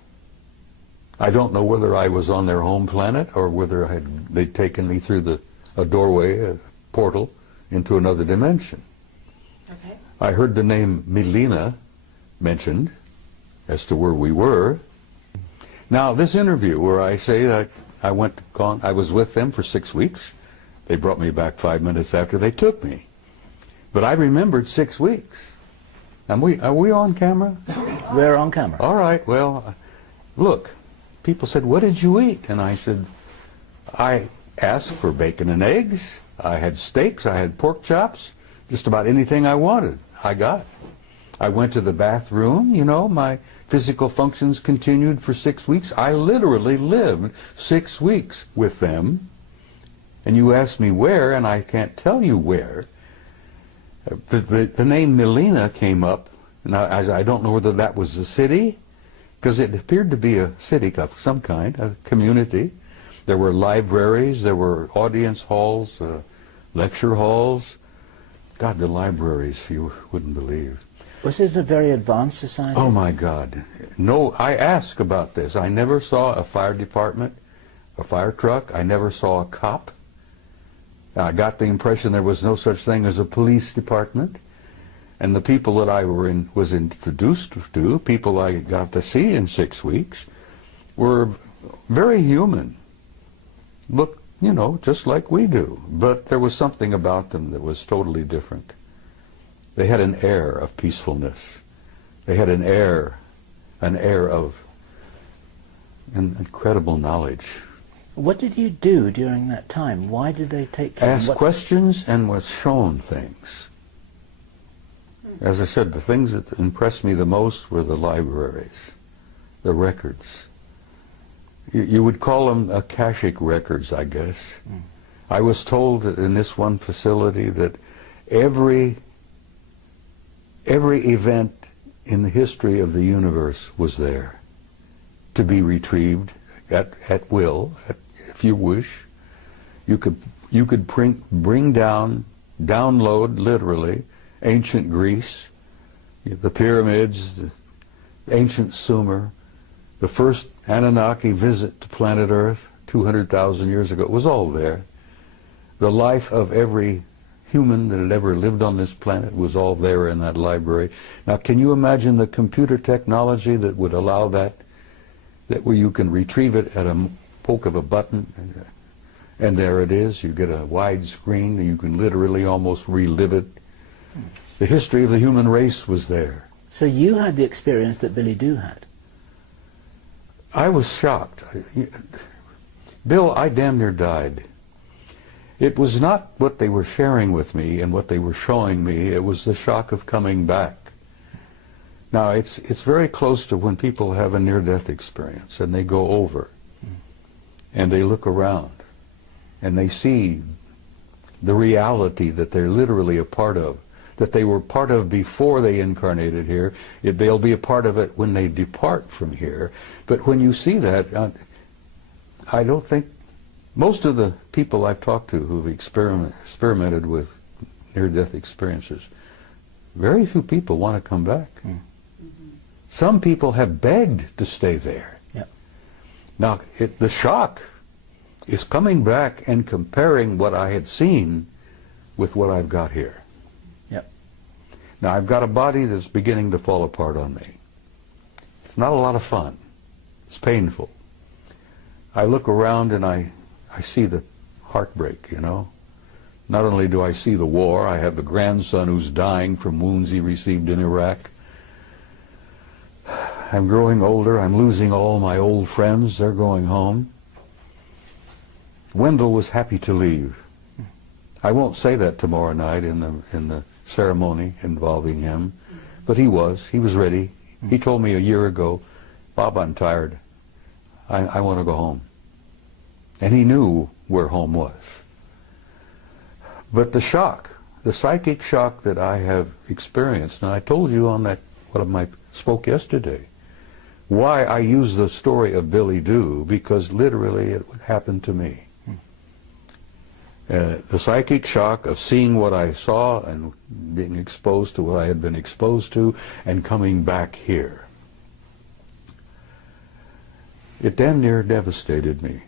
I don't know whether I was on their home planet or whether they'd taken me through a doorway, a portal, into another dimension. Okay. I heard the name Milena mentioned as to where we were. Now, this interview where I say that I was with them for 6 weeks. They brought me back 5 minutes after they took me. But I remembered 6 weeks. Are we on camera? We're on camera. All right, well, look, people said, what did you eat? And I said, I asked for bacon and eggs. I had steaks, I had pork chops, just about anything I wanted, I got. I went to the bathroom, you know, my physical functions continued for 6 weeks. I literally lived 6 weeks with them. and you ask me where, and I can't tell you where. The name Melina came up, and I don't know whether that was a city, because it appeared to be a city of some kind, a community. There were libraries, there were audience halls, lecture halls. God, the libraries, you wouldn't believe. Was it a very advanced society? Oh my God. No, I asked about this. I never saw a fire department, a fire truck. I never saw a cop. I got the impression there was no such thing as a police department. And the people that I was introduced to, people I got to see in 6 weeks, were very human. Look, you know, just like we do. But there was something about them that was totally different. They had an air of peacefulness. They had an air of incredible knowledge. What did you do during that time? Why did they take you? Asked questions and was shown things. As I said, the things that impressed me the most were the libraries, the records. You would call them Akashic records, I guess. I was told that in this one facility that every event in the history of the universe was there to be retrieved at will, if you wish. You could bring down, download literally, ancient Greece, the pyramids, the ancient Sumer, the first Anunnaki visit to planet Earth 200,000 years ago. It was all there. The life of every human that had ever lived on this planet was all there in that library. Now, can you imagine the computer technology that would allow that where you can retrieve it at a poke of a button, and there it is. You get a wide screen, and you can literally almost relive it. The history of the human race was there. So you had the experience that Billy Doo had? I was shocked. Bill, I damn near died. It was not what they were sharing with me and what they were showing me. It was the shock of coming back. Now, it's very close to when people have a near-death experience and they go over and they look around and they see the reality that they're literally a part of, that they were part of before they incarnated here. They'll be a part of it when they depart from here. But when you see that, I don't think most of the people I've talked to who've experimented with near-death experiences, very few people want to come back. Some people have begged to stay there. Yep. Now, the shock is coming back and comparing what I had seen with what I've got here. Yep. Now, I've got a body that's beginning to fall apart on me. It's not a lot of fun. It's painful. I look around and I see the heartbreak, you know. Not only do I see the war, I have the grandson who's dying from wounds he received in Iraq. I'm growing older. I'm losing all my old friends. They're going home. Wendell was happy to leave. I won't say that tomorrow night in the ceremony involving him, but he was ready. He told me a year ago, Bob, I'm tired. I want to go home. And he knew where home was. But the shock, the psychic shock that I have experienced, and I told you on that, spoke yesterday, why I use the story of Billy Doo, because literally it happened to me. The psychic shock of seeing what I saw and being exposed to what I had been exposed to and coming back here. It damn near devastated me.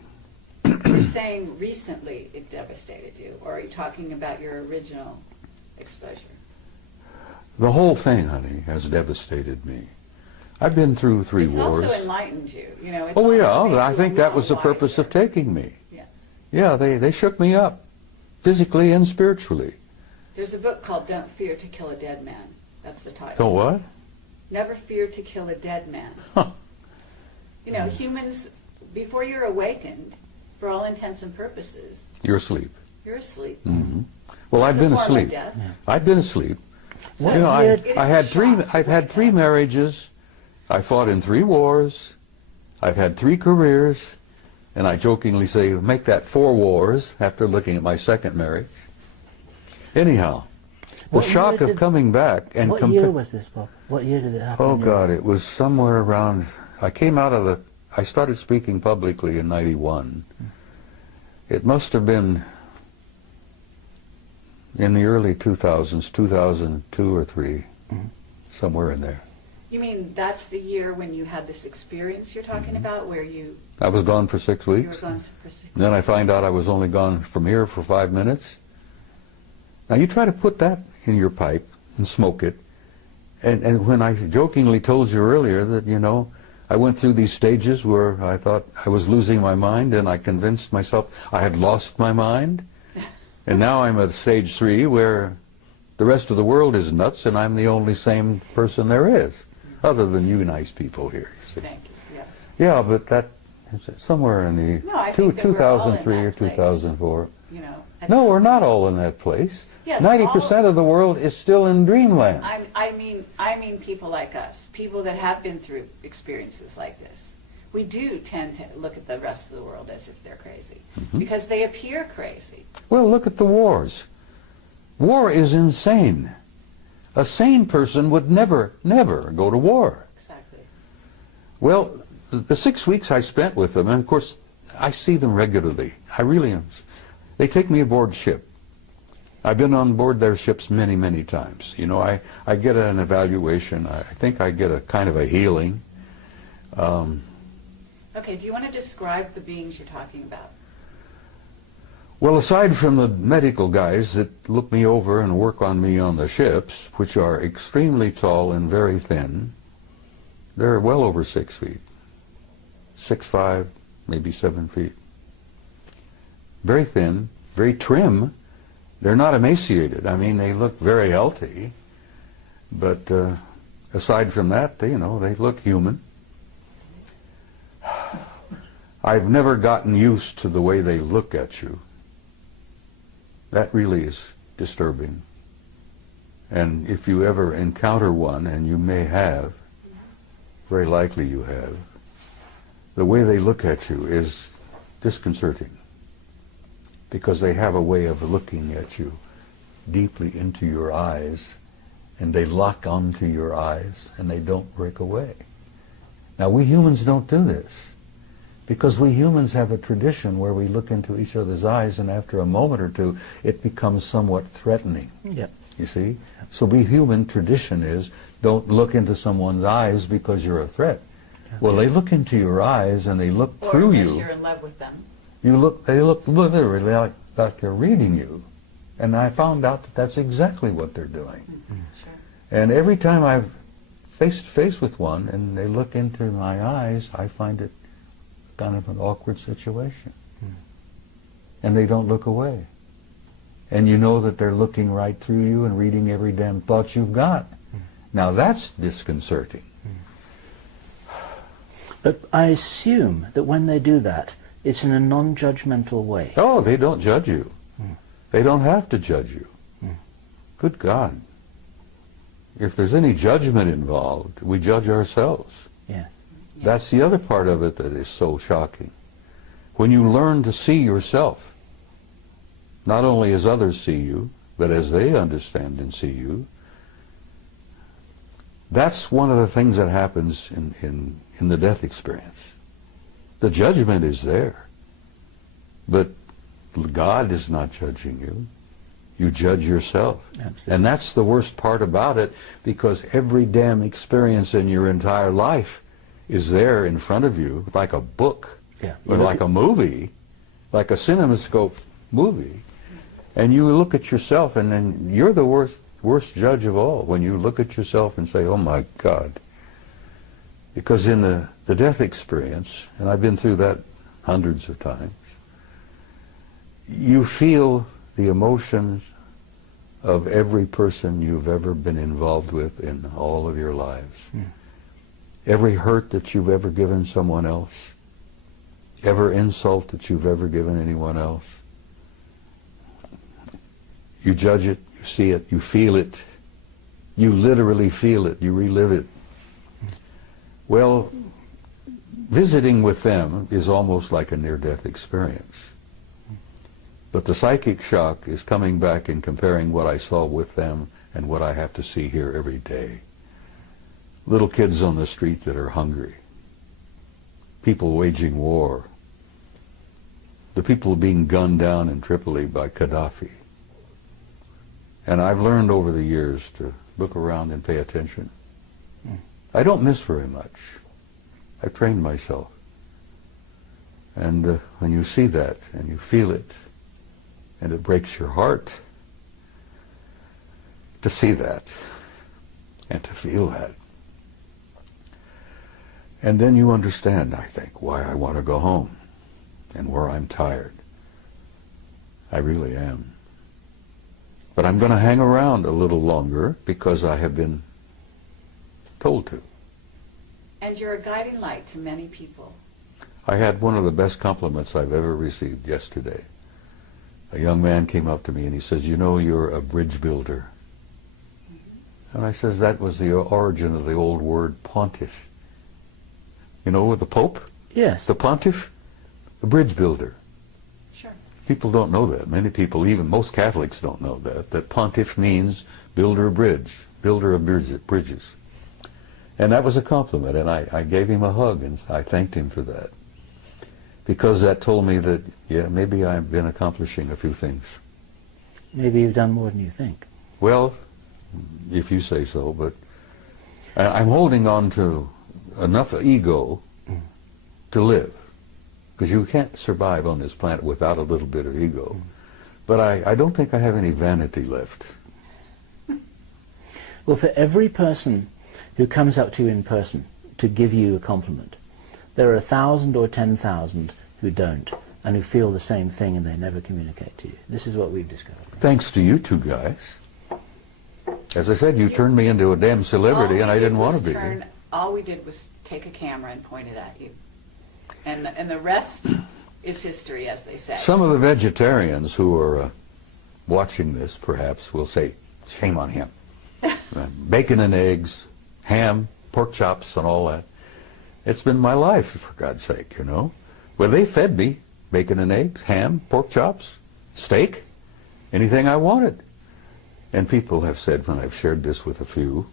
You're saying recently it devastated you, or are you talking about your original exposure? The whole thing, honey, has devastated me. I've been through 3 wars. It's also enlightened you. You know, it's oh yeah, also I think that was the purpose wiser. of taking me. Yes. Yeah, they shook me up, physically and spiritually. There's a book called Don't Fear to Kill a Dead Man. That's the title. So what? Never fear to kill a dead man. Huh. You know, humans, before you're awakened, for all intents and purposes, You're asleep. you're asleep. Mm-hmm. Well, It's I've been a form of asleep. death. I've been asleep. So You know, it is I a had shock three. to I've had wake 3 up. marriages. I fought in 3 wars. I've had 3 careers, And I jokingly say, make that 4 wars after looking at my second marriage. Anyhow, the shock of coming back and... What year was this, Bob? What year did it happen? Oh, God, it was somewhere around... I started speaking publicly in 91. It must have been in the early 2000s, 2002 or 3, somewhere in there. You mean that's the year when you had this experience you're talking about, where I was gone for 6 weeks. you were gone for 6 Then I find out I was only gone from here for 5 minutes. Now you try to put that in your pipe and smoke it. And when I jokingly told you earlier that, you know, I went through these stages where I thought I was losing my mind, and I convinced myself I had lost my mind. And now I'm at stage 3 where the rest of the world is nuts and I'm the only sane person there is, other than you nice people here. You see. Thank you, yes. Yeah, but that is somewhere in the No, I think that we're all in 2003 or that place. 2004. You know, No, we're not all in that place. Yes, 90% of the world is still in dreamland. I mean people like us, people that have been through experiences like this. We do tend to look at the rest of the world as if they're crazy, because they appear crazy. Well, look at the wars. War is insane. A sane person would never, never go to war. Exactly. Well, the 6 weeks I spent with them, and of course, I see them regularly. I really am. They take me aboard ship. I've been on board their ships many, many times. You know, I get an evaluation. I think I get a kind of a healing. Okay, do you want to describe the beings you're talking about? Well, aside from the medical guys that look me over and work on me on the ships, which are extremely tall and very thin, they're well over 6 feet. 6'5", maybe 7 feet. Very thin, very trim. They're not emaciated. I mean, they look very healthy. But aside from that, you know, they look human. I've never gotten used to the way they look at you. That really is disturbing. And if you ever encounter one, and you may have, very likely you have, the way they look at you is disconcerting, because they have a way of looking at you deeply into your eyes, and they lock onto your eyes, and they don't break away. Now, we humans don't do this, because we humans have a tradition where we look into each other's eyes, and after a moment or two, it becomes somewhat threatening. Yep. You see? So we human tradition is, don't look into someone's eyes because you're a threat. Okay. Well, they look into your eyes, and they look through you. Or you're in love with them. They look literally like they're reading you. And I found out that that's exactly what they're doing. Sure. And every time I've face to face with one and they look into my eyes, I find it kind of an awkward situation. And they don't look away. And you know that they're looking right through you and reading every damn thought you've got. Now that's disconcerting. But I assume that when they do that, it's in a non-judgmental way. Oh, they don't judge you. They don't have to judge you. Good God. If there's any judgment involved, we judge ourselves. Yeah. That's the other part of it that is so shocking. When you learn to see yourself, not only as others see you, but as they understand and see you, that's one of the things that happens in the death experience. The judgment is there, but God is not judging you. You judge yourself. Absolutely. And that's the worst part about it, because every damn experience in your entire life is there in front of you, like a book, or like a movie, like a CinemaScope movie. And you look at yourself, and then you're the worst judge of all, when you look at yourself and say, oh my God. Because in the death experience, and I've been through that hundreds of times, you feel the emotions of every person you've ever been involved with in all of your lives. Every hurt that you've ever given someone else, every insult that you've ever given anyone else. You judge it, you see it, you feel it, you literally feel it, you relive it. Well, visiting with them is almost like a near-death experience. But the psychic shock is coming back and comparing what I saw with them and what I have to see here every day. Little kids on the street that are hungry. People waging war. The people being gunned down in Tripoli by Gaddafi. And I've learned over the years to look around and pay attention. I don't miss very much. I've trained myself. And when you see that and you feel it, and it breaks your heart to see that and to feel that. And then you understand, I think, why I want to go home and where I'm tired. I really am. But I'm going to hang around a little longer because I have been told to. And you're a guiding light to many people. I had one of the best compliments I've ever received yesterday. A young man came up to me and he says, "You know, you're a bridge builder." And I says, that was the origin of the old word pontiff. You know, with the Pope? Yes. The pontiff, the bridge builder. Sure. People don't know that. Many people, even most Catholics don't know that pontiff means builder of bridge, builder of bridges. And that was a compliment, and I gave him a hug and I thanked him for that. Because that told me that, yeah, maybe I've been accomplishing a few things. Maybe you've done more than you think. Well, if you say so, but I'm holding on to enough ego to live. Because you can't survive on this planet without a little bit of ego. But I don't think I have any vanity left. Well, for every person who comes up to you in person to give you a compliment, there are 1,000 or 10,000 who don't, and who feel the same thing and they never communicate to you. This is what we've discovered. Thanks to you two guys. As I said, you turned me into a damn celebrity and I didn't want to be. All we did was take a camera and point it at you. And the rest is history, as they say. Some of the vegetarians who are watching this, perhaps, will say, shame on him. Bacon and eggs, ham, pork chops, and all that. It's been my life, for God's sake, you know. Well, they fed me bacon and eggs, ham, pork chops, steak, anything I wanted. And people have said, when I've shared this with a few,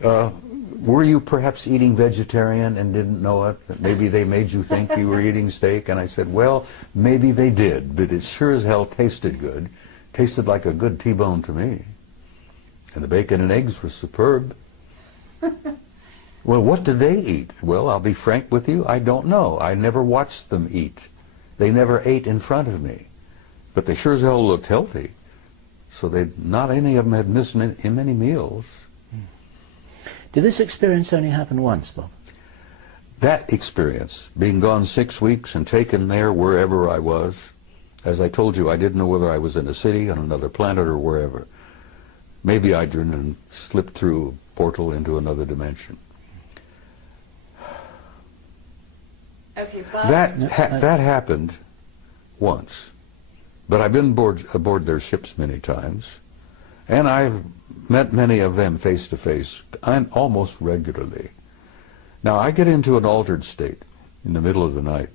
were you perhaps eating vegetarian and didn't know it? Maybe they made you think you were eating steak? And I said, well, maybe they did, but it sure as hell tasted good. Tasted like a good T-bone to me. And the bacon and eggs were superb. Well, what did they eat? Well, I'll be frank with you, I don't know. I never watched them eat. They never ate in front of me. But they sure as hell looked healthy. So not any of them had missed in many meals. Did this experience only happen once, Bob? That experience, being gone 6 weeks and taken there wherever I was, as I told you, I didn't know whether I was in a city, on another planet, or wherever. Maybe I turned and slipped through a portal into another dimension. Okay, Bob. That happened once. But I've been aboard their ships many times, and I've met many of them face to face, and almost regularly. Now, I get into an altered state in the middle of the night.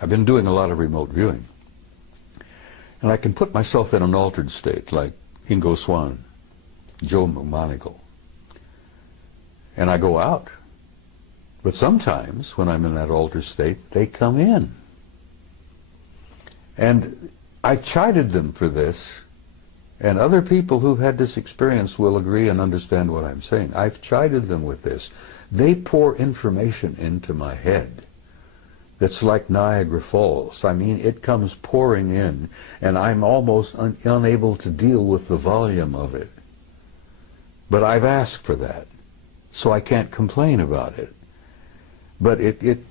I've been doing a lot of remote viewing. And I can put myself in an altered state, like Ingo Swann, Joe McMoneagle. And I go out. But sometimes, when I'm in that altered state, they come in. And I've chided them for this, and other people who've had this experience will agree and understand what I'm saying. I've chided them with this. They pour information into my head that's like Niagara Falls. I mean, it comes pouring in, and I'm almost unable to deal with the volume of it. But I've asked for that, so I can't complain about it. But it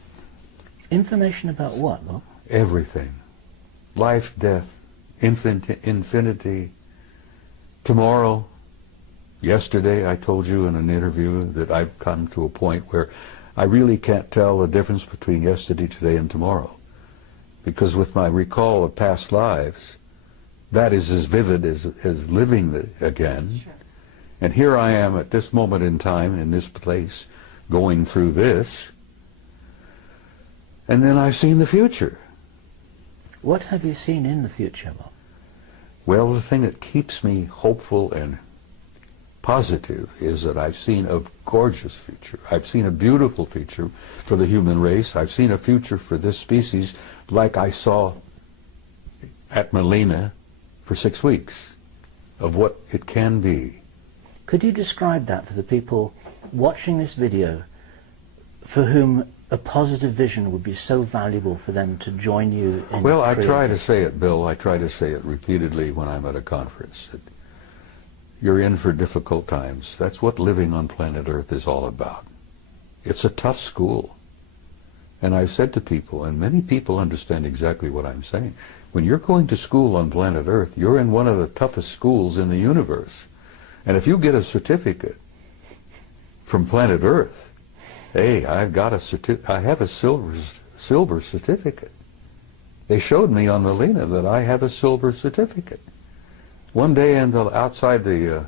Information about what, Bob? Everything. Life, death, infinity, tomorrow. Yesterday I told you in an interview that I've come to a point where I really can't tell the difference between yesterday, today, and tomorrow. Because with my recall of past lives, that is as vivid as living again. Sure. And here I am at this moment in time, in this place, going through this. And then I've seen the future. What have you seen in the future, Bob? Well, the thing that keeps me hopeful and positive is that I've seen a gorgeous future. I've seen a beautiful future for the human race. I've seen a future for this species like I saw at Melina for 6 weeks of what it can be. Could you describe that for the people watching this video for whom a positive vision would be so valuable for them to join you in Well, I creating? try to say it, Bill. I try to say it repeatedly when I'm at a conference. That you're in for difficult times. That's what living on planet Earth is all about. It's a tough school. And I've said to people, and many people understand exactly what I'm saying, when you're going to school on planet Earth, you're in one of the toughest schools in the universe. And if you get a certificate from planet Earth, hey, I have a silver certificate. They showed me on Melina that I have a silver certificate. One day outside the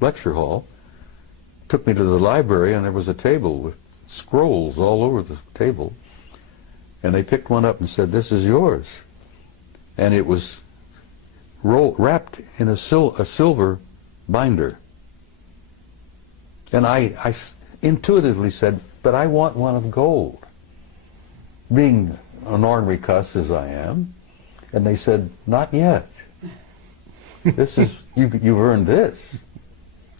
lecture hall, took me to the library, and there was a table with scrolls all over the table. And they picked one up and said, "This is yours." And it was wrapped in a silver binder. And I intuitively said, "But I want one of gold," being an ornery cuss as I am. And they said, "Not yet. This is, you've earned this."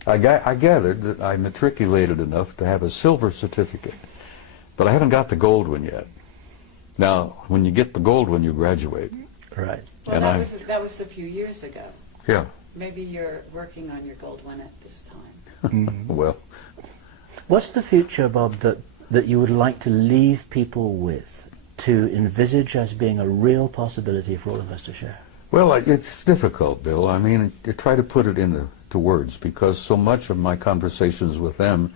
I gathered that I matriculated enough to have a silver certificate, but I haven't got the gold one yet. Now, when you get the gold one, you graduate. Right. Well, that was a few years ago. Yeah. Maybe you're working on your gold one at this time. Well, What's the future, Bob, that you would like to leave people with, to envisage as being a real possibility for all of us to share? well, it's difficult, Bill. I mean, I try to put it into words, because so much of my conversations with them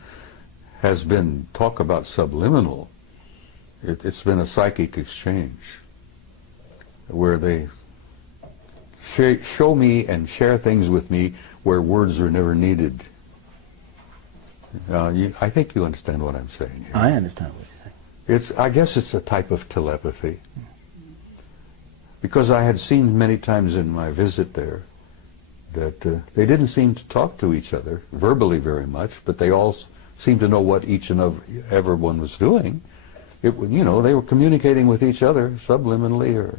has been talk about subliminal. It's been a psychic exchange where they show me and share things with me where words are never needed. I think you understand what I'm saying here. I understand what you're saying. I guess it's a type of telepathy. Because I had seen many times in my visit there that they didn't seem to talk to each other verbally very much, but they all seemed to know what each and everyone was doing. They were communicating with each other subliminally.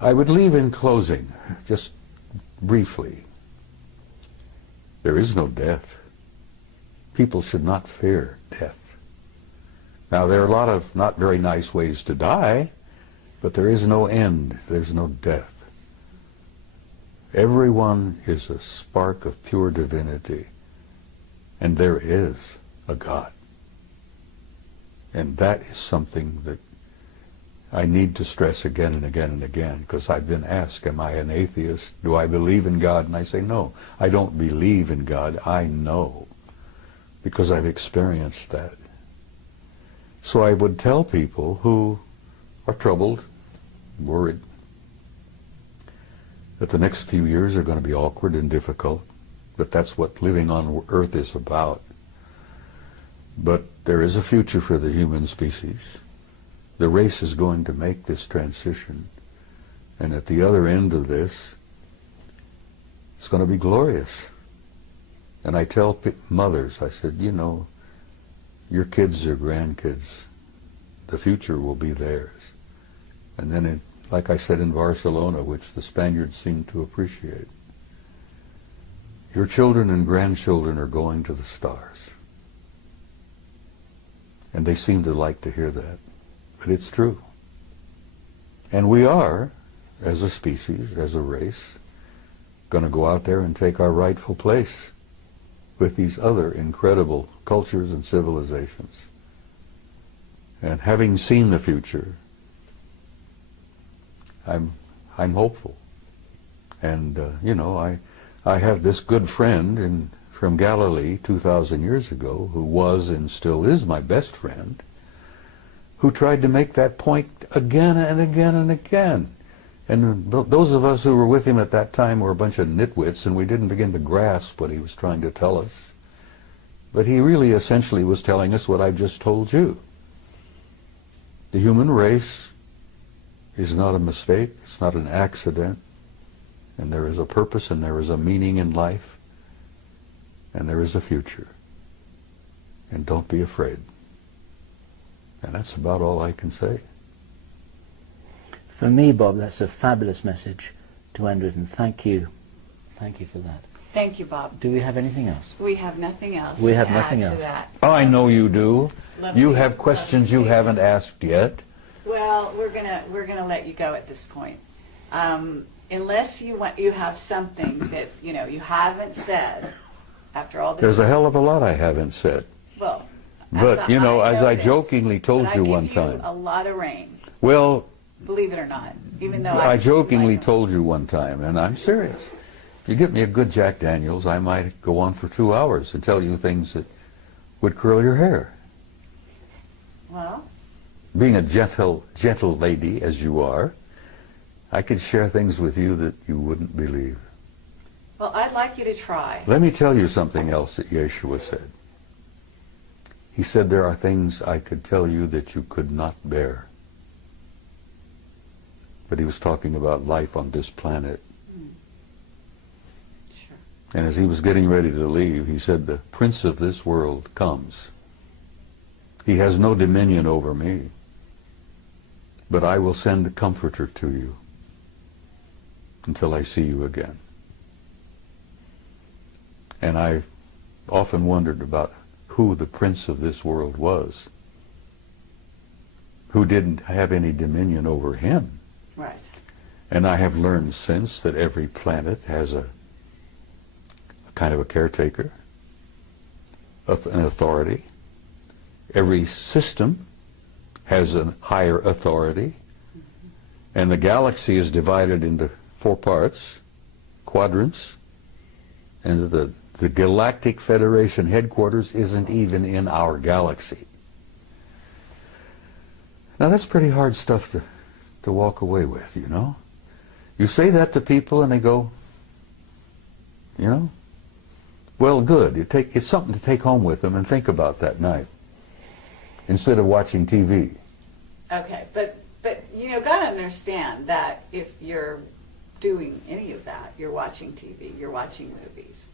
I would leave in closing, just briefly. There is no death. People should not fear death. Now, there are a lot of not very nice ways to die, but there is no end. There's no death. Everyone is a spark of pure divinity, and there is a God. And that is something that I need to stress again and again and again, because I've been asked, am I an atheist? Do I believe in God? And I say, no, I don't believe in God. I know, because I've experienced that. So I would tell people who are troubled, worried, that the next few years are going to be awkward and difficult, but that's what living on Earth is about. But there is a future for the human species. The race is going to make this transition, and at the other end of this, it's going to be glorious. And I tell mothers, I said, your kids or grandkids, the future will be theirs. And then, like I said in Barcelona, which the Spaniards seem to appreciate, your children and grandchildren are going to the stars. And they seem to like to hear that. But it's true. And we are, as a species, as a race, going to go out there and take our rightful place with these other incredible cultures and civilizations. And having seen the future, I'm hopeful. And, I have this good friend from Galilee 2,000 years ago, who was and still is my best friend, who tried to make that point again and again and again. And those of us who were with him at that time were a bunch of nitwits, and we didn't begin to grasp what he was trying to tell us. But he really essentially was telling us what I just told you. The human race is not a mistake, it's not an accident, and there is a purpose and there is a meaning in life, and there is a future. And don't be afraid. And that's about all I can say. For me, Bob, that's a fabulous message to end with, and thank you. Thank you for that. Thank you, Bob. Do we have anything else? We have nothing else. We have to nothing add else. To that. Oh, I know you do. Lovely. You have questions you haven't asked yet. Well, we're gonna let you go at this point, unless you have something that you haven't said after all this. There's a hell of a lot I haven't said. Well, But, as I this, jokingly told but you I give one time. a lot of rain, Well, believe it or not. Even though I jokingly like told you one time, and I'm serious. If you get me a good Jack Daniels, I might go on for 2 hours and tell you things that would curl your hair. Well, Being a gentle lady as you are, I could share things with you that you wouldn't believe. well, I'd like you to try. Let me tell you something else that Yeshua said. He said there are things I could tell you that you could not bear. But he was talking about life on this planet. Sure. And as he was getting ready to leave, he said, the prince of this world comes. He has no dominion over me, but I will send a comforter to you until I see you again. And I've often wondered about who the prince of this world was, who didn't have any dominion over him. Right. And I have learned since that every planet has a kind of a caretaker, an authority. Every system has a higher authority. And the galaxy is divided into 4 parts, quadrants. And the Galactic Federation headquarters isn't even in our galaxy. Now that's pretty hard stuff to walk away with, You say that to people and they go, well, good. It's something to take home with them and think about that night instead of watching TV. Okay, but gotta understand that if you're doing any of that, you're watching TV, you're watching movies,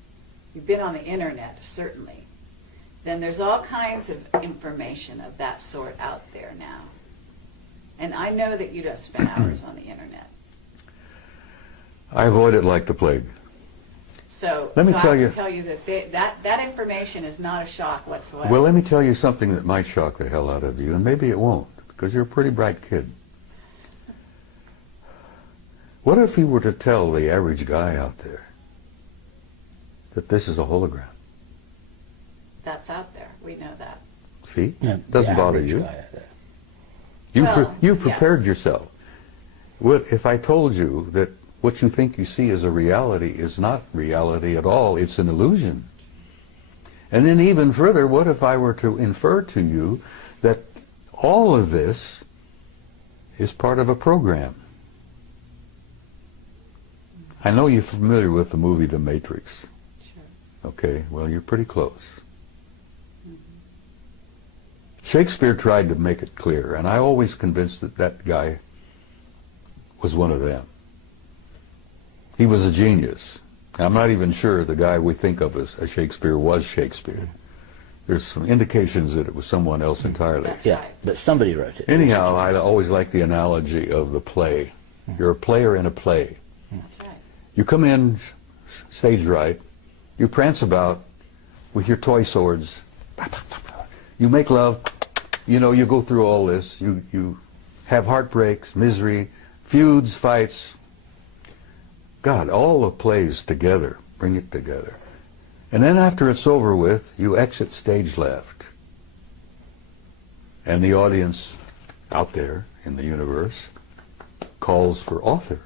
you've been on the internet, certainly, then there's all kinds of information of that sort out there now. And I know that you don't spend hours on the internet. I avoid it like the plague. So Let me I tell have you- to tell you that information is not a shock whatsoever. Well, let me tell you something that might shock the hell out of you, and maybe it won't, because you're a pretty bright kid. What if you were to tell the average guy out there that this is a hologram? That's out there. We know that. See? Yeah, Doesn't the bother average you. guy out there. You've prepared yes. yourself. What if I told you that what you think you see as a reality is not reality at all, it's an illusion? And then even further, what if I were to infer to you that all of this is part of a program? I know you're familiar with the movie The Matrix. Sure. Okay, well, you're pretty close. Shakespeare tried to make it clear, and I always convinced that that guy was one of them. He was a genius. I'm not even sure the guy we think of as Shakespeare was Shakespeare. There's some indications that it was someone else entirely. That's Yeah, right. but somebody wrote it. Anyhow, I always like the analogy of the play. You're a player in a play. That's right. You come in stage right, you prance about with your toy swords, you make love, you go through all this, you have heartbreaks, misery, feuds, fights. God, all the plays together, bring it together. And then after it's over with, you exit stage left. And the audience out there in the universe calls for author.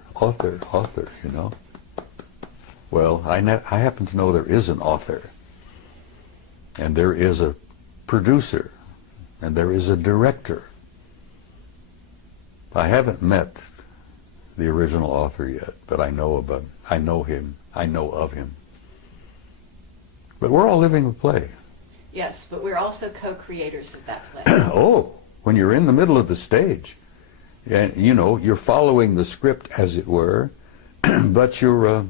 Well, I happen to know there is an author, and there is a producer, and there is a director. I haven't met the original author yet, but I know of him. But we're all living a play. Yes, but we're also co-creators of that play. Oh, when you're in the middle of the stage, and you know, you're following the script as it were, but you're,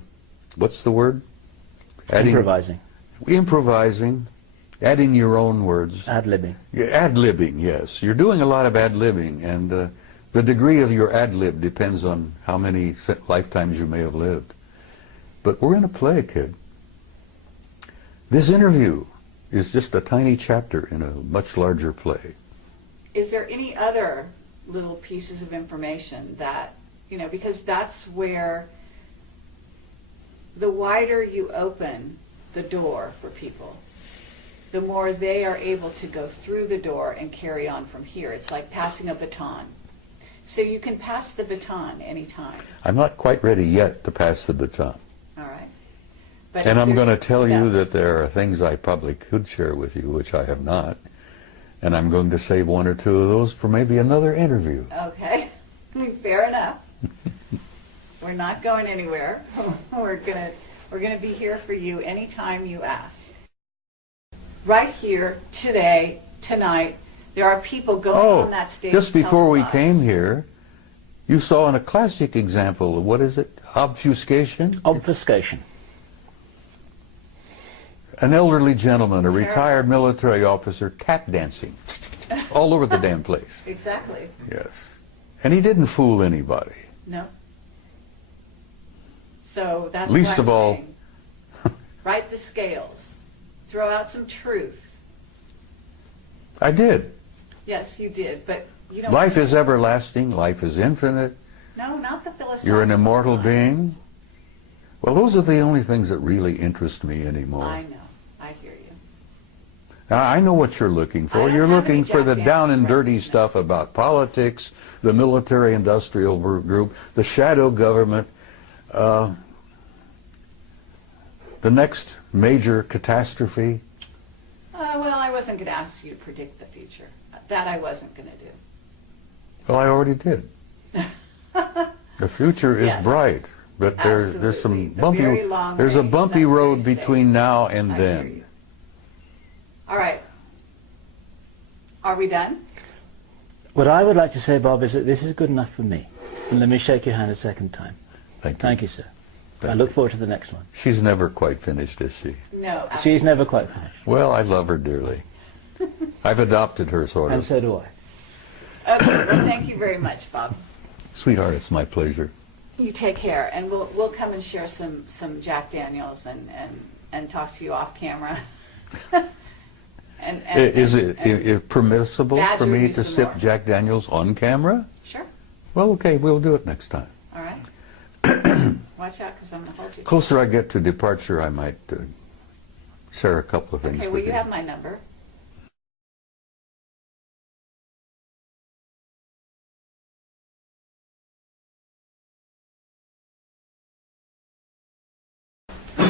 what's the word? Improvising. Improvising, adding your own words. Ad-libbing. Ad-libbing, yes. You're doing a lot of ad-libbing, and the degree of your ad-lib depends on how many lifetimes you may have lived. But we're in a play, kid. This interview is just a tiny chapter in a much larger play. Is there any other little pieces of information that, you know, because that's where the wider you open the door for people, the more they are able to go through the door and carry on from here. It's like passing a baton. So you can pass the baton anytime. I'm not quite ready yet to pass the baton. All right. But And I'm there's going to tell you that steps. there are things I probably could share with you, which I have not. And I'm going to save one or two of those for maybe another interview. Okay. Fair enough. We're not going anywhere. We're gonna be here for you anytime you ask. Right here, today, tonight, there are people going on that stage. Just before we telling came us. here, you saw in a classic example of, what is it? Obfuscation? Obfuscation. An elderly gentleman, a Terrible. retired military officer, tap dancing all over the damn place. Exactly. Yes. And he didn't fool anybody. No. So that's Least what I'm of all- saying. Right the scales. Throw out some truth. I did. Yes, you did, but you don't. Life is everlasting. Life is infinite. No, not the philosophical. You're an immortal one. being. Well, those are the only things that really interest me anymore. I know. I hear you. Now, I know what you're looking I for. don't You're have looking any for the Jack down and Daniels dirty records, no. stuff about politics, the military-industrial group, the shadow government, the next major catastrophe. Well, I wasn't going to ask you to predict the future. That I wasn't going to do. Well, I already did. The future is Yes. bright, but there's some Absolutely. The bumpy. very long There's a range, bumpy that's road very safe. between now and I hear then. you. All right. Are we done? What I would like to say, Bob, is that this is good enough for me. And let me shake your hand a second time. Thank you. Thank you, sir. Thank I look forward to the next one. She's never quite finished, is she? No. She's never quite finished. Well, I love her dearly. I've adopted her, sort And of. so do I. Okay. Well, thank you very much, Bob. Sweetheart, it's my pleasure. You take care, and we'll come and share some Jack Daniels and talk to you off camera. Is it permissible badger for me you to some sip more. Jack Daniels on camera? Sure. Well, okay, we'll do it next time. All right. Watch out, because I'm going to hold you. Closer I get to departure, I might share a couple of things Okay. Well, with you have my number.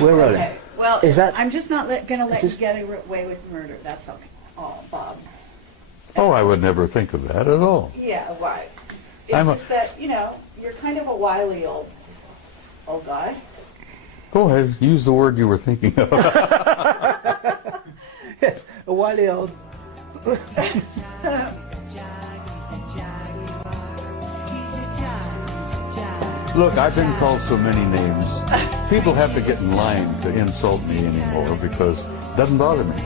We're rolling. Okay. Well, Is that- I'm just not going to let you this- get away with murder. That's okay. Oh, Bob. Oh, I would never think of that at all. Yeah, right. It's I'm a- just that, you're kind of a wily old guy. Go ahead, use the word you were thinking of. Yes, a wily old. Look, I've been called so many names. People have to get in line to insult me anymore because it doesn't bother me.